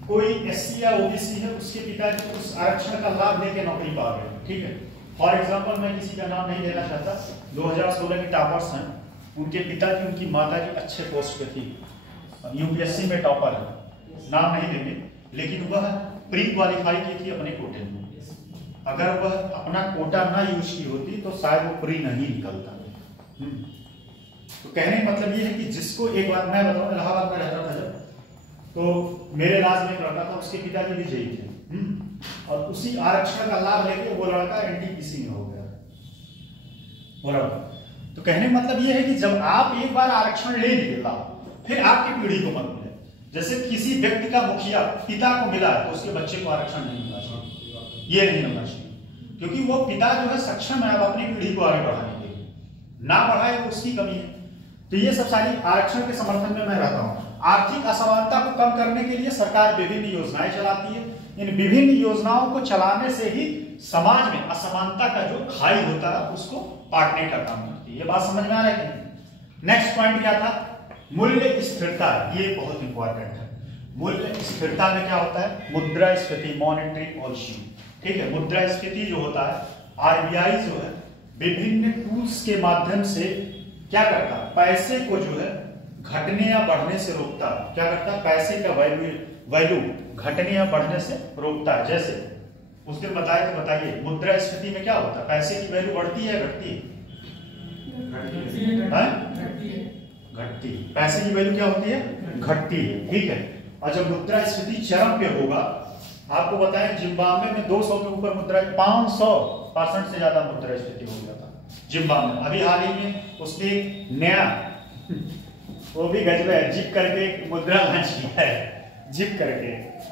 कोई एससी या ओबीसी है, उसके पिताजी उस आरक्षण का लाभ लेके नौकरी पा गए, ठीक है। फॉर एग्जाम्पल मैं किसी का नाम नहीं लेना चाहता, 2016 की टॉपर्स हैं, उनके पिताजी उनकी माताजी अच्छे पोस्ट पे थी, यूपीएससी में टॉपर है, नाम नहीं देंगे, लेकिन वह प्री क्वालिफाई की थी अपने कोटे में। अगर वह अपना कोटा ना यूज की होती तो शायद वो प्री नहीं निकलता। तो कहने का मतलब ये है कि जिसको, एक बार मैं बताऊं, इलाहाबाद में रहता था जब, तो मेरे इलाज में एक लड़का था, उसके पिताजी भी जेई थे, और उसी आरक्षण का लाभ लेके वो लड़का एनटीपीसी में हो गया, वो लड़का। तो कहने का मतलब ये है कि जब आप एक बार आरक्षण ले लिए लाभ, फिर आपकी पीढ़ी को मत मिले। जैसे किसी व्यक्ति का मुखिया पिता को मिला है तो उसके बच्चे को आरक्षण नहीं मिलना चाहिए, ये नहीं होना चाहिए, क्योंकि वो पिता जो है सक्षम है अब अपनी पीढ़ी को आगे बढ़ाने के लिए, ना बढ़ाए तो उसकी कमी है। तो ये सब सारी आरक्षण के समर्थन में मैं रहता हूँ। आर्थिक असमानता को कम करने के लिए सरकार विभिन्न योजनाएं चलाती है। इन विभिन्न योजनाओं को चलाने से ही समाज में असमानता का जो खाई होता है उसको पाटने का काम करती है। ये बात समझ में आ रहा है? नेक्स्ट पॉइंट क्या था? मूल्य स्थिरता। ये बहुत इंपॉर्टेंट है। मूल्य स्थिरता में क्या होता है? मुद्रास्फीति, मॉनेटरी पॉलिसी, ठीक है। मुद्रास्फीति जो होता है, आरबीआई जो है विभिन्न टूल्स के माध्यम से क्या करता है? पैसे को जो है घटने या बढ़ने से रोकता है। क्या करता है? पैसे का वैल्यू घटने या बढ़ने से रोकता है। जैसे उस दिन बताया तो बताइए, मुद्रास्फीति में क्या होता है? पैसे की वैल्यू बढ़ती है, घटती है? घटती। पैसे की वैल्यू क्या होती है? घटती है, ठीक है। और जब मुद्रास्फीति चरम पे होगा, आपको बताएं जिम्बाब्वे में 200 के ऊपर मुद्रा 500% से ज्यादा मुद्रास्फीति हो गया था जिम्बाब्वे। अभी हाल ही में उसने नया वो भी गजब है, जिप करके मुद्रा लॉन्च किया है, जिप करके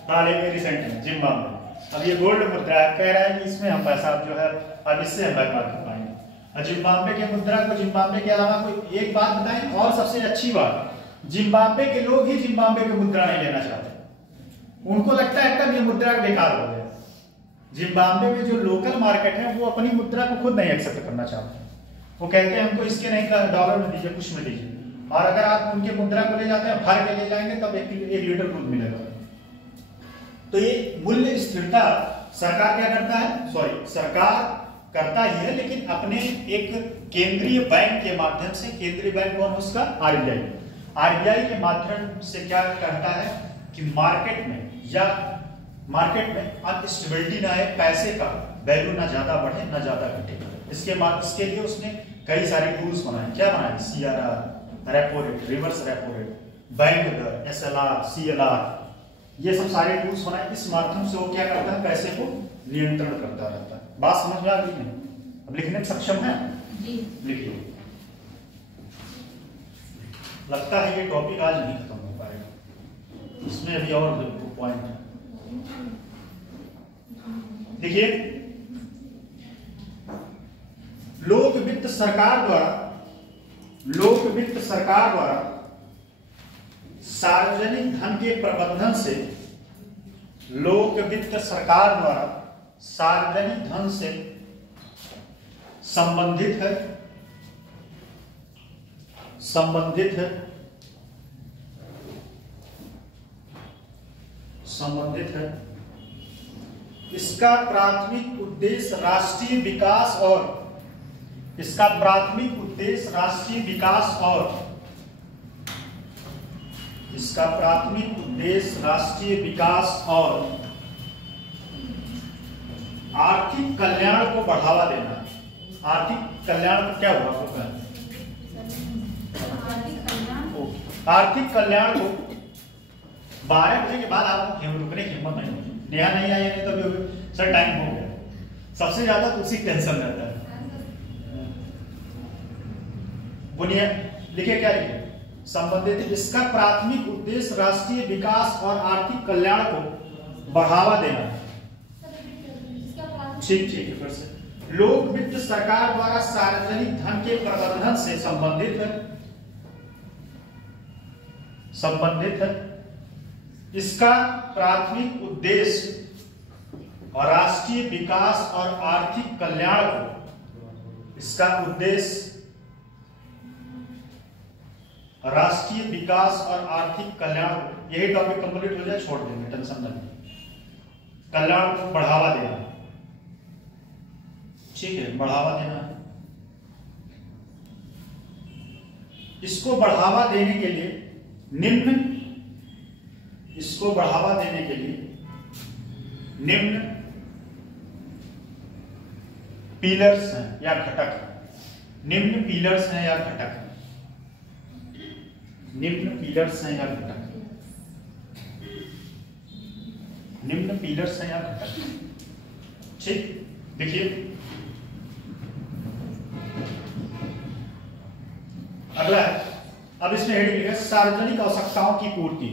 हाल ही में रिसेंट में जिम्बाब्वे। अब ये गोल्ड मुद्रा है, कह रहा है कि इसमें हम पैसा जो है अब इससे हम व्यापार कर पाएंगे। और जिम्बाब्वे के मुद्रा को जिम्बाब्वे के अलावा कोई एक बात बताएं, और सबसे अच्छी बात, जिम्बाब्वे के लोग ही जिम्बाब्वे की मुद्रा नहीं लेना चाहते। उनको लगता है कब ये मुद्रा बेकार हो गया। जिम्बाब्वे में जो लोकल मार्केट है वो अपनी मुद्रा को खुद नहीं एक्सेप्ट करना चाहते। वो कहते हैं हमको इसके नहीं, डॉलर में दीजिए, कुछ में दीजिए। और अगर आप उनके मुद्रा को ले जाते हैं, भर के ले जाएंगे, तब 1 लीटर दूध मिलेगा। तो ये मूल्य स्थिरता सरकार क्या करता है? सरकार करता ही है, लेकिन अपने एक केंद्रीय बैंक के माध्यम से। केंद्रीय बैंक कौन है उसका? आरबीआई। आरबीआई के माध्यम से क्या करता है कि मार्केट में अनस्टेबिलिटी ना है, पैसे का वैल्यू ना ज्यादा बढ़े ना ज्यादा घटे। इसके लिए उसने कई सारे टूल्स बनाए। क्या बनाए? CRR, repo rate, reverse repo rate, bank दर, एसएलआर, सीएलआर, ये सब सारे टूल्स बनाए। इस माध्यम से वो क्या करता है? पैसे को नियंत्रण करता रहता है। बात समझ में आ गई है? अब लिखने में सक्षम है? लिखिए। लगता है ये टॉपिक आज नहीं खत्म हो पाएगा, इसमें अभी और पॉइंट है। देखिए, लोक वित्त सरकार द्वारा सार्वजनिक धन के प्रबंधन से, लोक वित्त सरकार द्वारा सार्वजनिक धन से संबंधित है, संबंधित है। इसका प्राथमिक उद्देश्य राष्ट्रीय विकास और इसका प्राथमिक उद्देश्य राष्ट्रीय विकास और इसका प्राथमिक उद्देश्य राष्ट्रीय विकास और आर्थिक कल्याण को बढ़ावा देना। आर्थिक कल्याण को क्या हुआ आपको कहना? आर्थिक कल्याण को 12 बजे के बाद आपको रुकने की हिम्मत नहीं होगी। नेहा नहीं आई नहीं तो सर टाइम हो गया। सबसे ज्यादा तो उसी टेंशन रहता है। बुनियाद लिखे क्या लिखे? संबंधित। इसका प्राथमिक उद्देश्य राष्ट्रीय विकास और आर्थिक कल्याण को बढ़ावा देना। ठीक है फिर से। लोक वित्त सरकार द्वारा सार्वजनिक धन के प्रबंधन से संबंधित है। इसका प्राथमिक उद्देश्य और राष्ट्रीय विकास और आर्थिक कल्याण को इसका उद्देश्य राष्ट्रीय विकास और आर्थिक कल्याण, यही टॉपिक कंप्लीट हो जाए छोड़ देंगे, टेंशन नहीं। कल्याण को बढ़ावा देना, ठीक है, बढ़ावा देना है। इसको बढ़ावा देने के लिए इसको बढ़ावा देने के लिए निम्न पिलर्स हैं या घटक, निम्न पिलर्स हैं या घटक, निम्न पिलर्स हैं या घटक, निम्न पिलर्स हैं या घटक। ठीक, देखिए अगला है। अब इसमें हेडिंग लिखा है सार्वजनिक आवश्यकताओं की पूर्ति।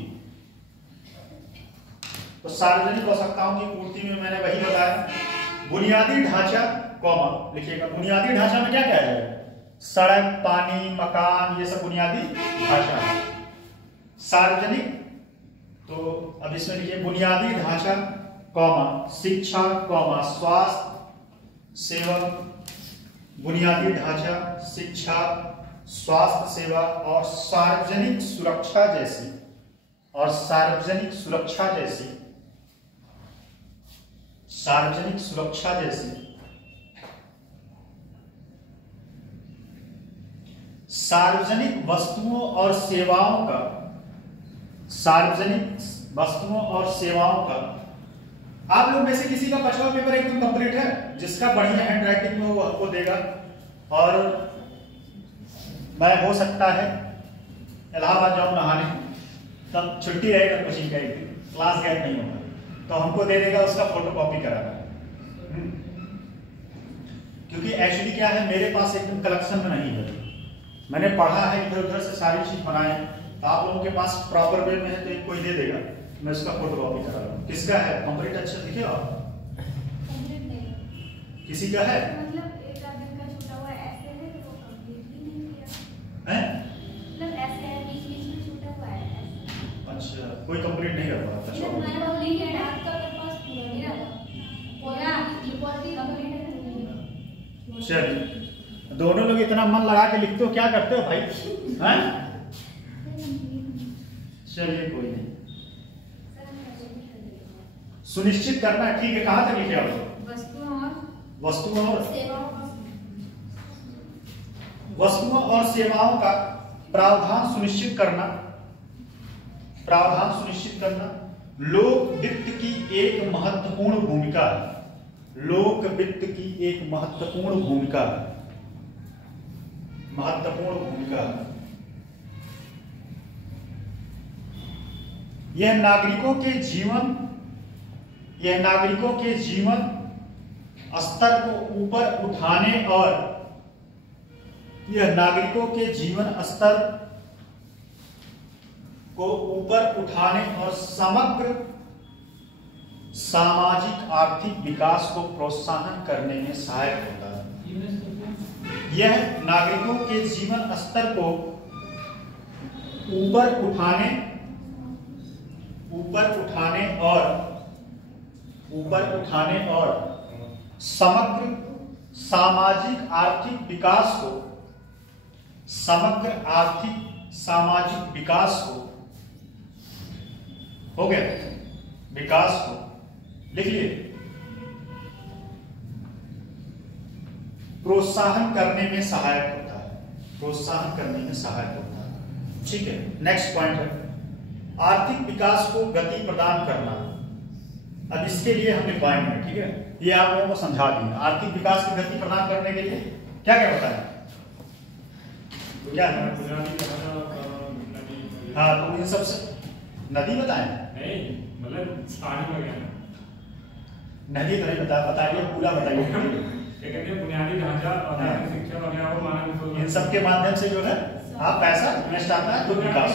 तो सार्वजनिक आवश्यकताओं की पूर्ति में मैंने वही बताया, बुनियादी ढांचा कॉमा लिखिएगा। बुनियादी ढांचा में क्या क्या है? सड़क, पानी, मकान, ये सब बुनियादी ढांचा है। सार्वजनिक, तो अब इसमें लिखिए बुनियादी ढांचा कॉमा शिक्षा कॉमा स्वास्थ्य सेवा, बुनियादी ढांचा, शिक्षा, स्वास्थ्य सेवा और सार्वजनिक सुरक्षा जैसी सार्वजनिक वस्तुओं और सेवाओं का आप लोग में से किसी का 5वां पेपर एकदम कंप्लीट है? जिसका बढ़िया हैंड राइटिंग में वो आपको देगा। और मैं हो सकता है इलाहाबाद जाऊं नहाने, तब छुट्टी रहेगा कोचिंग का, एक दिन क्लास गैप नहीं होगा, तो हमको दे देगा उसका फोटो कॉपी कराना। क्योंकि एक्चुअली क्या है, मेरे पास एकदम कलेक्शन में नहीं है, मैंने पढ़ा है इधर उधर से सारी चीज बनाए, तो आप लोगों के पास प्रॉपर वे में है तो एक कोई दे देगा, मैं उसका फोटो कॉपी करा लूँ। किसका है कंप्लीट? अच्छा देखिए आप, किसी का है अच्छा, कोई कंप्लीट नहीं कर पाता। चलिए, दोनों लोग इतना मन लगा के लिखते हो, क्या करते हो भाई? चलिए कोई नहीं, सुनिश्चित करना है। ठीक है, कहां तक लिखे आप? वस्तुओं और सेवाओं का प्रावधान सुनिश्चित करना, लोक वित्त की एक महत्वपूर्ण भूमिका है। लोक वित्त की एक महत्वपूर्ण भूमिका है। यह नागरिकों के जीवन स्तर को ऊपर उठाने और समग्र सामाजिक आर्थिक विकास को प्रोत्साहन करने में सहायक होता है। यह नागरिकों के जीवन स्तर को ऊपर उठाने और समग्र सामाजिक आर्थिक विकास को, समग्र आर्थिक सामाजिक विकास को, हो गया, विकास को लिख लिए, प्रोत्साहन करने में सहायक होता है, प्रोत्साहन करने में सहायक होता है। ठीक है, नेक्स्ट पॉइंट है आर्थिक विकास को गति प्रदान करना। अब इसके लिए हमने पॉइंट है, ठीक है, ये आप लोगों को समझा दिया। आर्थिक विकास की गति प्रदान करने के लिए क्या क्या होता है, क्या है? हाँ, तो इन सबसे नदी बताएं, नहीं मतलब पानी वगैरह, नदी तो नहीं बताइए, पूरा बताइए। कहते हैं बुनियादी ढांचा और शिक्षा वगैरह को मानव, इन सब के माध्यम से जो है आप पैसा इन्वेस्ट आता है, तो विकास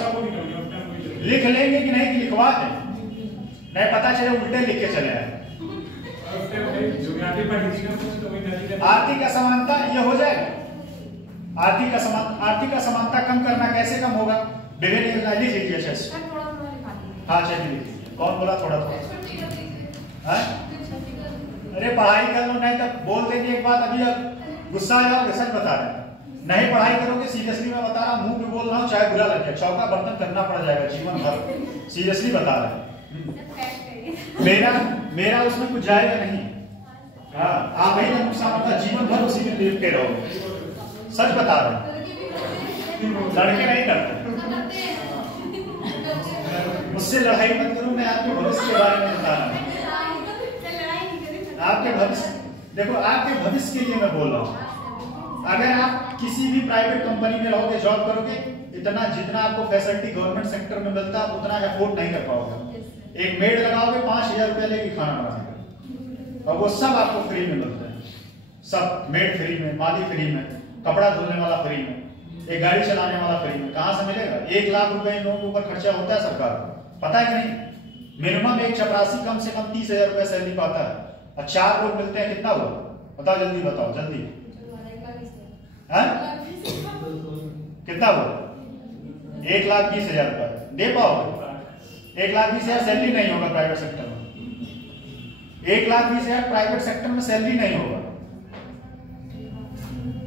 लिख लेंगे कि नहीं, लिखवा है नहीं, पता चले उल्टे लिख के चले आए। आर्थिक असमानता ये हो जाएगा। आर्थिक असमानता कम करना कैसे कम होगा, विभिन्न योजना लिख लीजिए अच्छे से। हाँ चलिए लिख लीजिए। कौन बोला थोड़ा थोड़ा? अरे पढ़ाई कर लो, नहीं तो बोल देंगे एक बात, अभी गुस्सा आ जाओगे, सच बता रहे हैं। नहीं पढ़ाई करोगे, सीरियसली मैं बता रहा हूँ, मुंह पे बोल रहा हूँ, चाहे बुरा लग जाए, चौका बर्तन करना पड़ जाएगा जीवन भर, सीरियसली बता रहे हैं। मेरा उसमें कुछ जाएगा नहीं। हाँ, आप ही का नुकसान होगा, जीवन भर उसी में लिपटे रहोगे, सच बता रहे हैं। लड़के नहीं करते, मुझसे लड़ाई मत करो, मैं आपके भविष्य के बारे में बता रहा हूँ। आपके भविष्य, देखो आपके भविष्य के लिए मैं बोल रहा हूँ। अगर आप किसी भी प्राइवेट कंपनी में रहोगे, जॉब करोगे, इतना जितना आपको फैसिलिटी गवर्नमेंट सेक्टर में मिलता है, उतना अफोर्ड नहीं कर पाओगे। एक मेड लगाओगे 5,000 रुपया लेके खाना बनाएगा, और वो सब आपको फ्री में मिलता है, सब मेड फ्री में, माली फ्री में, कपड़ा धुलने वाला फ्री में, एक गाड़ी चलाने वाला फ्री में। कहाँ से मिलेगा? 1 लाख रुपए इन लोगों के ऊपर खर्चा होता है सरकार को, पता है कि नहीं? मिनिमम एक चपरासी कम से कम 30,000 रुपया सैलरी पाता है, और 4 लोग मिलते हैं, कितना हुआ बताओ, जल्दी बताओ, जल्दी। कितना हुआ? 1,20,000 रुपया दे पाओगे? 1,20,000 सैलरी नहीं होगा प्राइवेट सेक्टर में, 1,20,000 प्राइवेट सेक्टर में सैलरी नहीं होगा।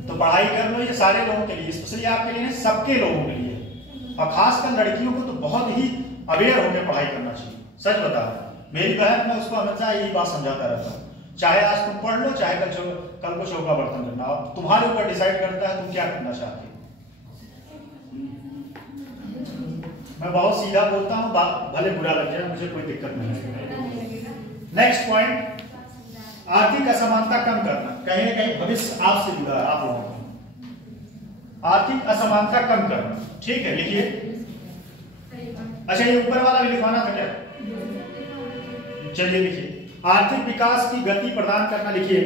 तो पढ़ाई कर लो, ये सारे लोगों के लिए, स्पेशली आपके लिए, सबके लोगों के लिए, और खासकर लड़कियों को तो बहुत ही अवेयर होकर पढ़ाई करना चाहिए। सच बता रहा हूं, मेरी बहन, मैं उसको हमेशा यही बात समझाता रहता हूँ, चाहे आज तुम पढ़ लो, चाहे कल को चौका बर्तन करना, और तुम्हारे ऊपर डिसाइड करता है तुम क्या करना चाहते हो। मैं बहुत सीधा बोलता हूँ, भले बुरा लग जाए, मुझे कोई दिक्कत नहीं है। नेक्स्ट पॉइंट, आर्थिक असमानता कम करना। कहीं ना कहीं भविष्य आपसे जुड़ा है, आप लोगों का। आर्थिक असमानता कम करना, ठीक है, लिखिए। अच्छा, ये ऊपर वाला भी लिखवाना था क्या? चलिए लिखिए। आर्थिक विकास की गति प्रदान करना, लिखिए।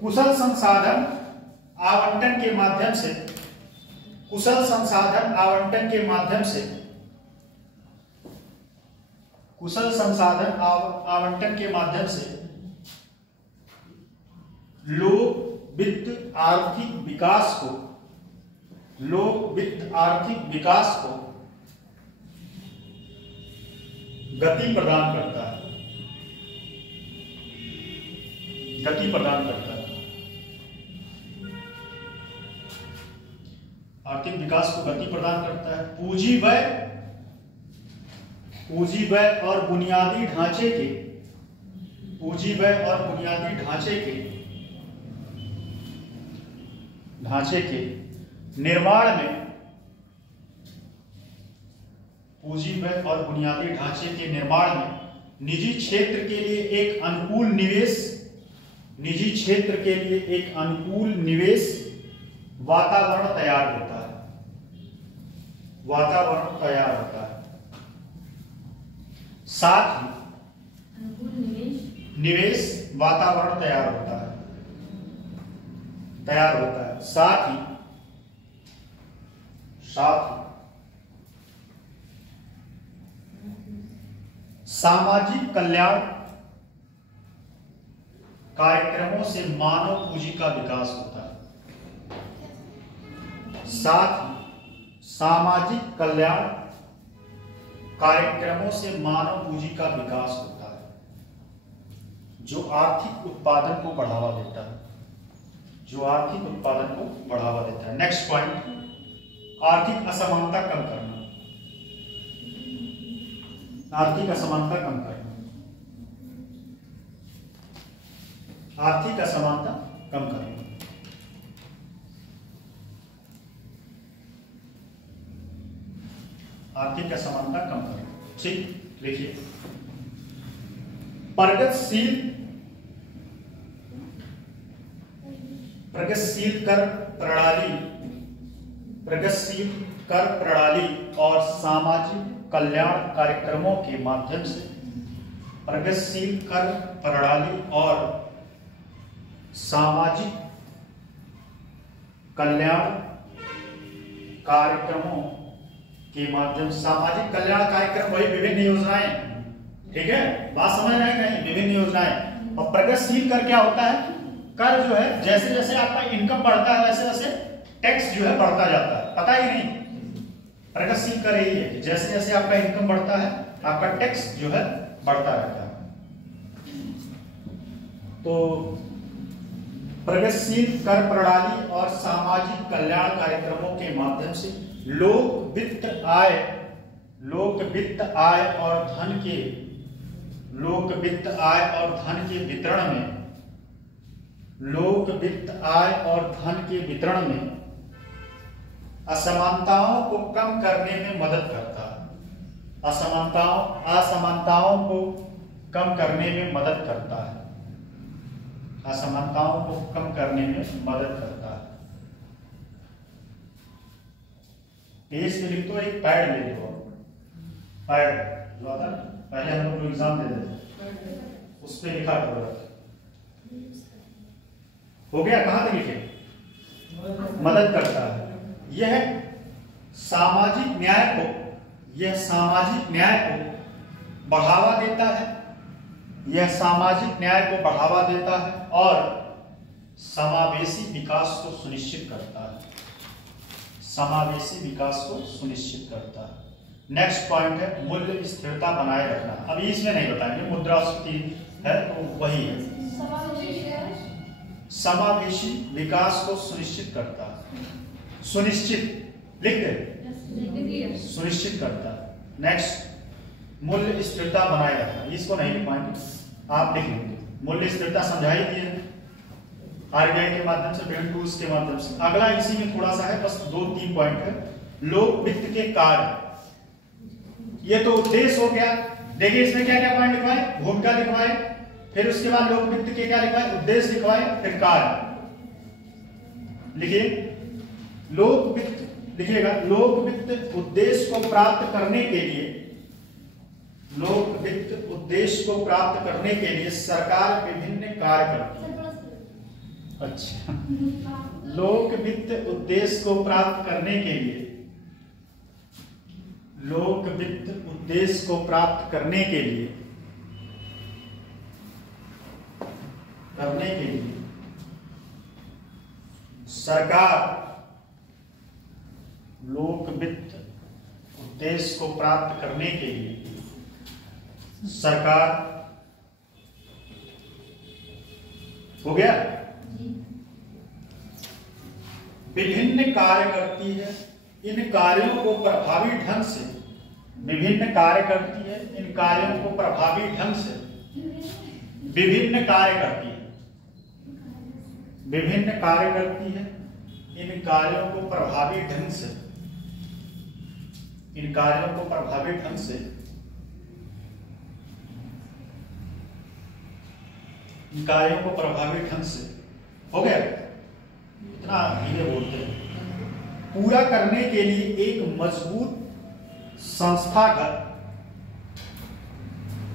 कुशल संसाधन आवंटन के माध्यम से, कुशल संसाधन आवंटन के माध्यम से, कुशल संसाधन आवंटन के माध्यम से लोक वित्त आर्थिक विकास को, लोक वित्त आर्थिक विकास को गति प्रदान करता है, गति प्रदान करता है। आर्थिक विकास को गति प्रदान करता है। पूंजी व्यय और बुनियादी ढांचे के, पूंजी व्यय और बुनियादी ढांचे के निर्माण में, पूंजी व्यय और बुनियादी ढांचे के निर्माण में निजी क्षेत्र के लिए एक अनुकूल निवेश, निजी क्षेत्र के लिए एक अनुकूल निवेश वातावरण तैयार होता है, वातावरण तैयार होता है। साथ ही निवेश वातावरण तैयार होता है, तैयार होता है। साथ ही सामाजिक कल्याण कार्यक्रमों से मानव पूंजी का विकास होता है। साथ ही सामाजिक कल्याण कार्यक्रमों से मानव पूंजी का विकास होता है, जो आर्थिक उत्पादन को बढ़ावा देता है, जो आर्थिक उत्पादन को बढ़ावा देता है। नेक्स्ट पॉइंट, आर्थिक असमानता कम करना, आर्थिक असमानता कम करना, आर्थिक असमानता कम करना। आर्थिक असमानता कम करना, ठीक। देखिए, प्रगतिशील कर प्रणाली और सामाजिक कल्याण कार्यक्रमों के माध्यम से, प्रगतिशील कर प्रणाली और सामाजिक कल्याण कार्यक्रमों के माध्यम, सामाजिक कल्याण कार्यक्रम वही विभिन्न योजनाएं, ठीक है, बात समझ रहे हैं कहीं, विभिन्न योजनाएं। और प्रगतिशील कर क्या होता है, कर जो है जैसे जैसे आपका इनकम बढ़ता है वैसे वैसे टैक्स जो है बढ़ता जाता है, पता ही नहीं। प्रगतिशील कर यही है कि जैसे जैसे आपका इनकम बढ़ता है आपका टैक्स जो है बढ़ता रहता है। तो प्रगतिशील कर प्रणाली और सामाजिक कल्याण कार्यक्रमों के माध्यम से लोक वित्त आय और धन के वितरण में असमानताओं को कम करने में मदद करता है, असमानताओं को कम करने में मदद करता है, असमानताओं को कम करने में मदद करता है। पेज पे लिख दो, एक पैड ले लो, पैड जो आता है पहले हम लोग एग्जाम दे देते उस पे लिखा करो। हो गया, कहां तक लिखे, मदद करता है। यह सामाजिक न्याय को बढ़ावा देता है, यह सामाजिक न्याय को बढ़ावा देता है और समावेशी विकास को सुनिश्चित करता है, समावेशी विकास को सुनिश्चित करता है। नेक्स्ट पॉइंट है मूल्य स्थिरता बनाए रखना। अभी इसमें नहीं बताएंगे, मुद्रास्फीति है तो वही है, समावेशी विकास को सुनिश्चित करता है, सुनिश्चित लिख दे, सुनिश्चित करता है। नेक्स्ट, मूल्य स्थिरता बनाए रखना, इसको नहीं लिख पाएंगे, आप लिख लेंगे। मूल्य स्थिरता समझाई दिए आरबीआई के माध्यम से, पेमेंट टूल्स के माध्यम से। अगला इसी में थोड़ा सा है, बस 2-3 पॉइंट है। लोक वित्त के कार्य, ये तो उद्देश्य हो गया। देखिए इसमें क्या क्या पॉइंट लिखवाए, भूमिका लिखवाए, फिर उसके बाद लोक वित्त के क्या लिखवाए, उद्देश्य लिखवाए, फिर कार्य लिखिए। लोक वित्त लिखिएगा, लोक वित्त उद्देश्य को प्राप्त करने के लिए, लोक वित्त उद्देश्य को प्राप्त करने के लिए सरकार विभिन्न कार्य करती है। अच्छा, लोक वित्त उद्देश्य को प्राप्त करने के लिए, लोक वित्त उद्देश्य को प्राप्त करने के लिए सरकार, लोक वित्त उद्देश्य को प्राप्त करने के लिए सरकार, हो गया, विभिन्न कार्य करती है। इन कार्यों को प्रभावी ढंग से, विभिन्न कार्य करती है, इन कार्यों को प्रभावी ढंग से, विभिन्न कार्य करती है, विभिन्न कार्य करती है, इन कार्यों को प्रभावी ढंग से, इन कार्यों को प्रभावी ढंग से, इन कार्यों को प्रभावी ढंग से, हो गया, इतना धीरे बोलते हैं, पूरा करने के लिए एक मजबूत संस्थागत,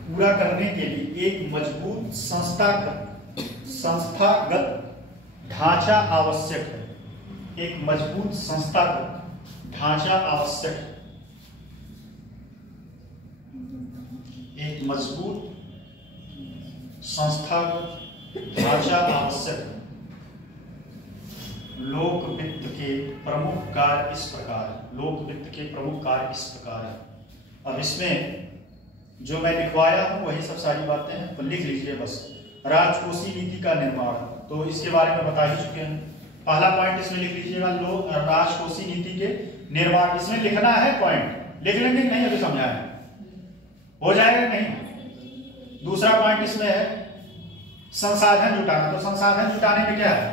पूरा करने के लिए एक मजबूत संस्थागत ढांचा आवश्यक है, एक मजबूत संस्थागत ढांचा आवश्यक है, एक मजबूत संस्थागत ढांचा आवश्यक है। लोक वित्त के प्रमुख कार्य इस प्रकार है, लोक वित्त के प्रमुख कार्य इस प्रकार है। अब इसमें जो मैं लिखवाया हूं वही सब सारी बातें हैं, तो लिख लीजिए बस। राजकोषीय नीति का निर्माण, तो इसके बारे में बता ही चुके हैं। पहला पॉइंट इसमें लिख लीजिएगा, लोग राजकोषीय नीति के निर्माण। इसमें लिखना है पॉइंट, लिख लेंगे नहीं अभी समझाएं, हो जाएगा नहीं। दूसरा पॉइंट इसमें है संसाधन जुटाना, तो संसाधन जुटाने में क्या है,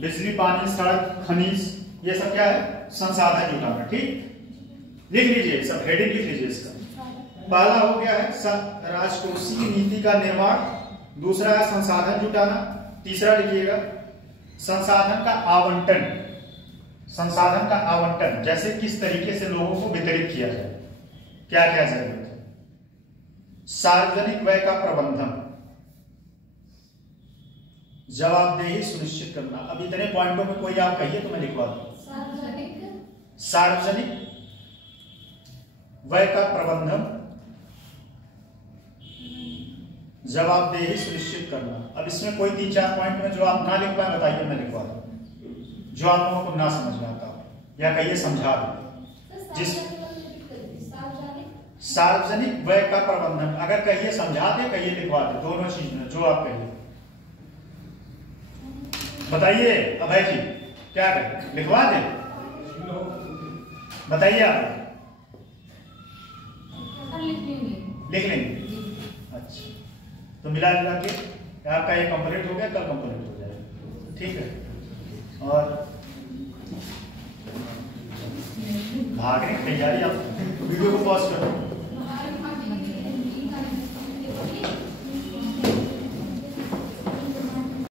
बिजली, पानी, सड़क, खनिज, ये सब क्या है, संसाधन जुटाना। ठीक, लिख लीजिए सब, हेडिंग लिख लीजिए इसका। पहला हो गया है राजकोषीय नीति का निर्माण, दूसरा है संसाधन जुटाना, तीसरा लिखिएगा संसाधन का आवंटन। संसाधन का आवंटन जैसे किस तरीके से लोगों को वितरित किया जाए, क्या क्या जरूरत है। सार्वजनिक व्यय का प्रबंधन, जवाबदेही सुनिश्चित करना। अब इतने पॉइंटों में कोई आप कहिए तो मैं लिखवा दूं। सार्वजनिक व्यय का प्रबंधन, जवाबदेही सुनिश्चित करना। अब इसमें कोई 3-4 पॉइंट में जो आप ना लिख पाए बताइए, मैं लिखवा दूं, जो आप लोगों को ना समझ में आता या कहिए समझा दो। जिस सार्वजनिक व्यय का प्रबंधन, अगर कहिए समझा दे, कहिए लिखवा दे, दोनों चीज में जो आप कहिए बताइए। अभय जी क्या करें, लिखवा दे, बताइए आप। लिख लेंगे, अच्छा। तो मिला जुला के आपका ये कंप्लीट हो गया, कल कंप्लीट हो जाएगा, ठीक है। और भागने की तैयारी, आप वीडियो को पॉज करो।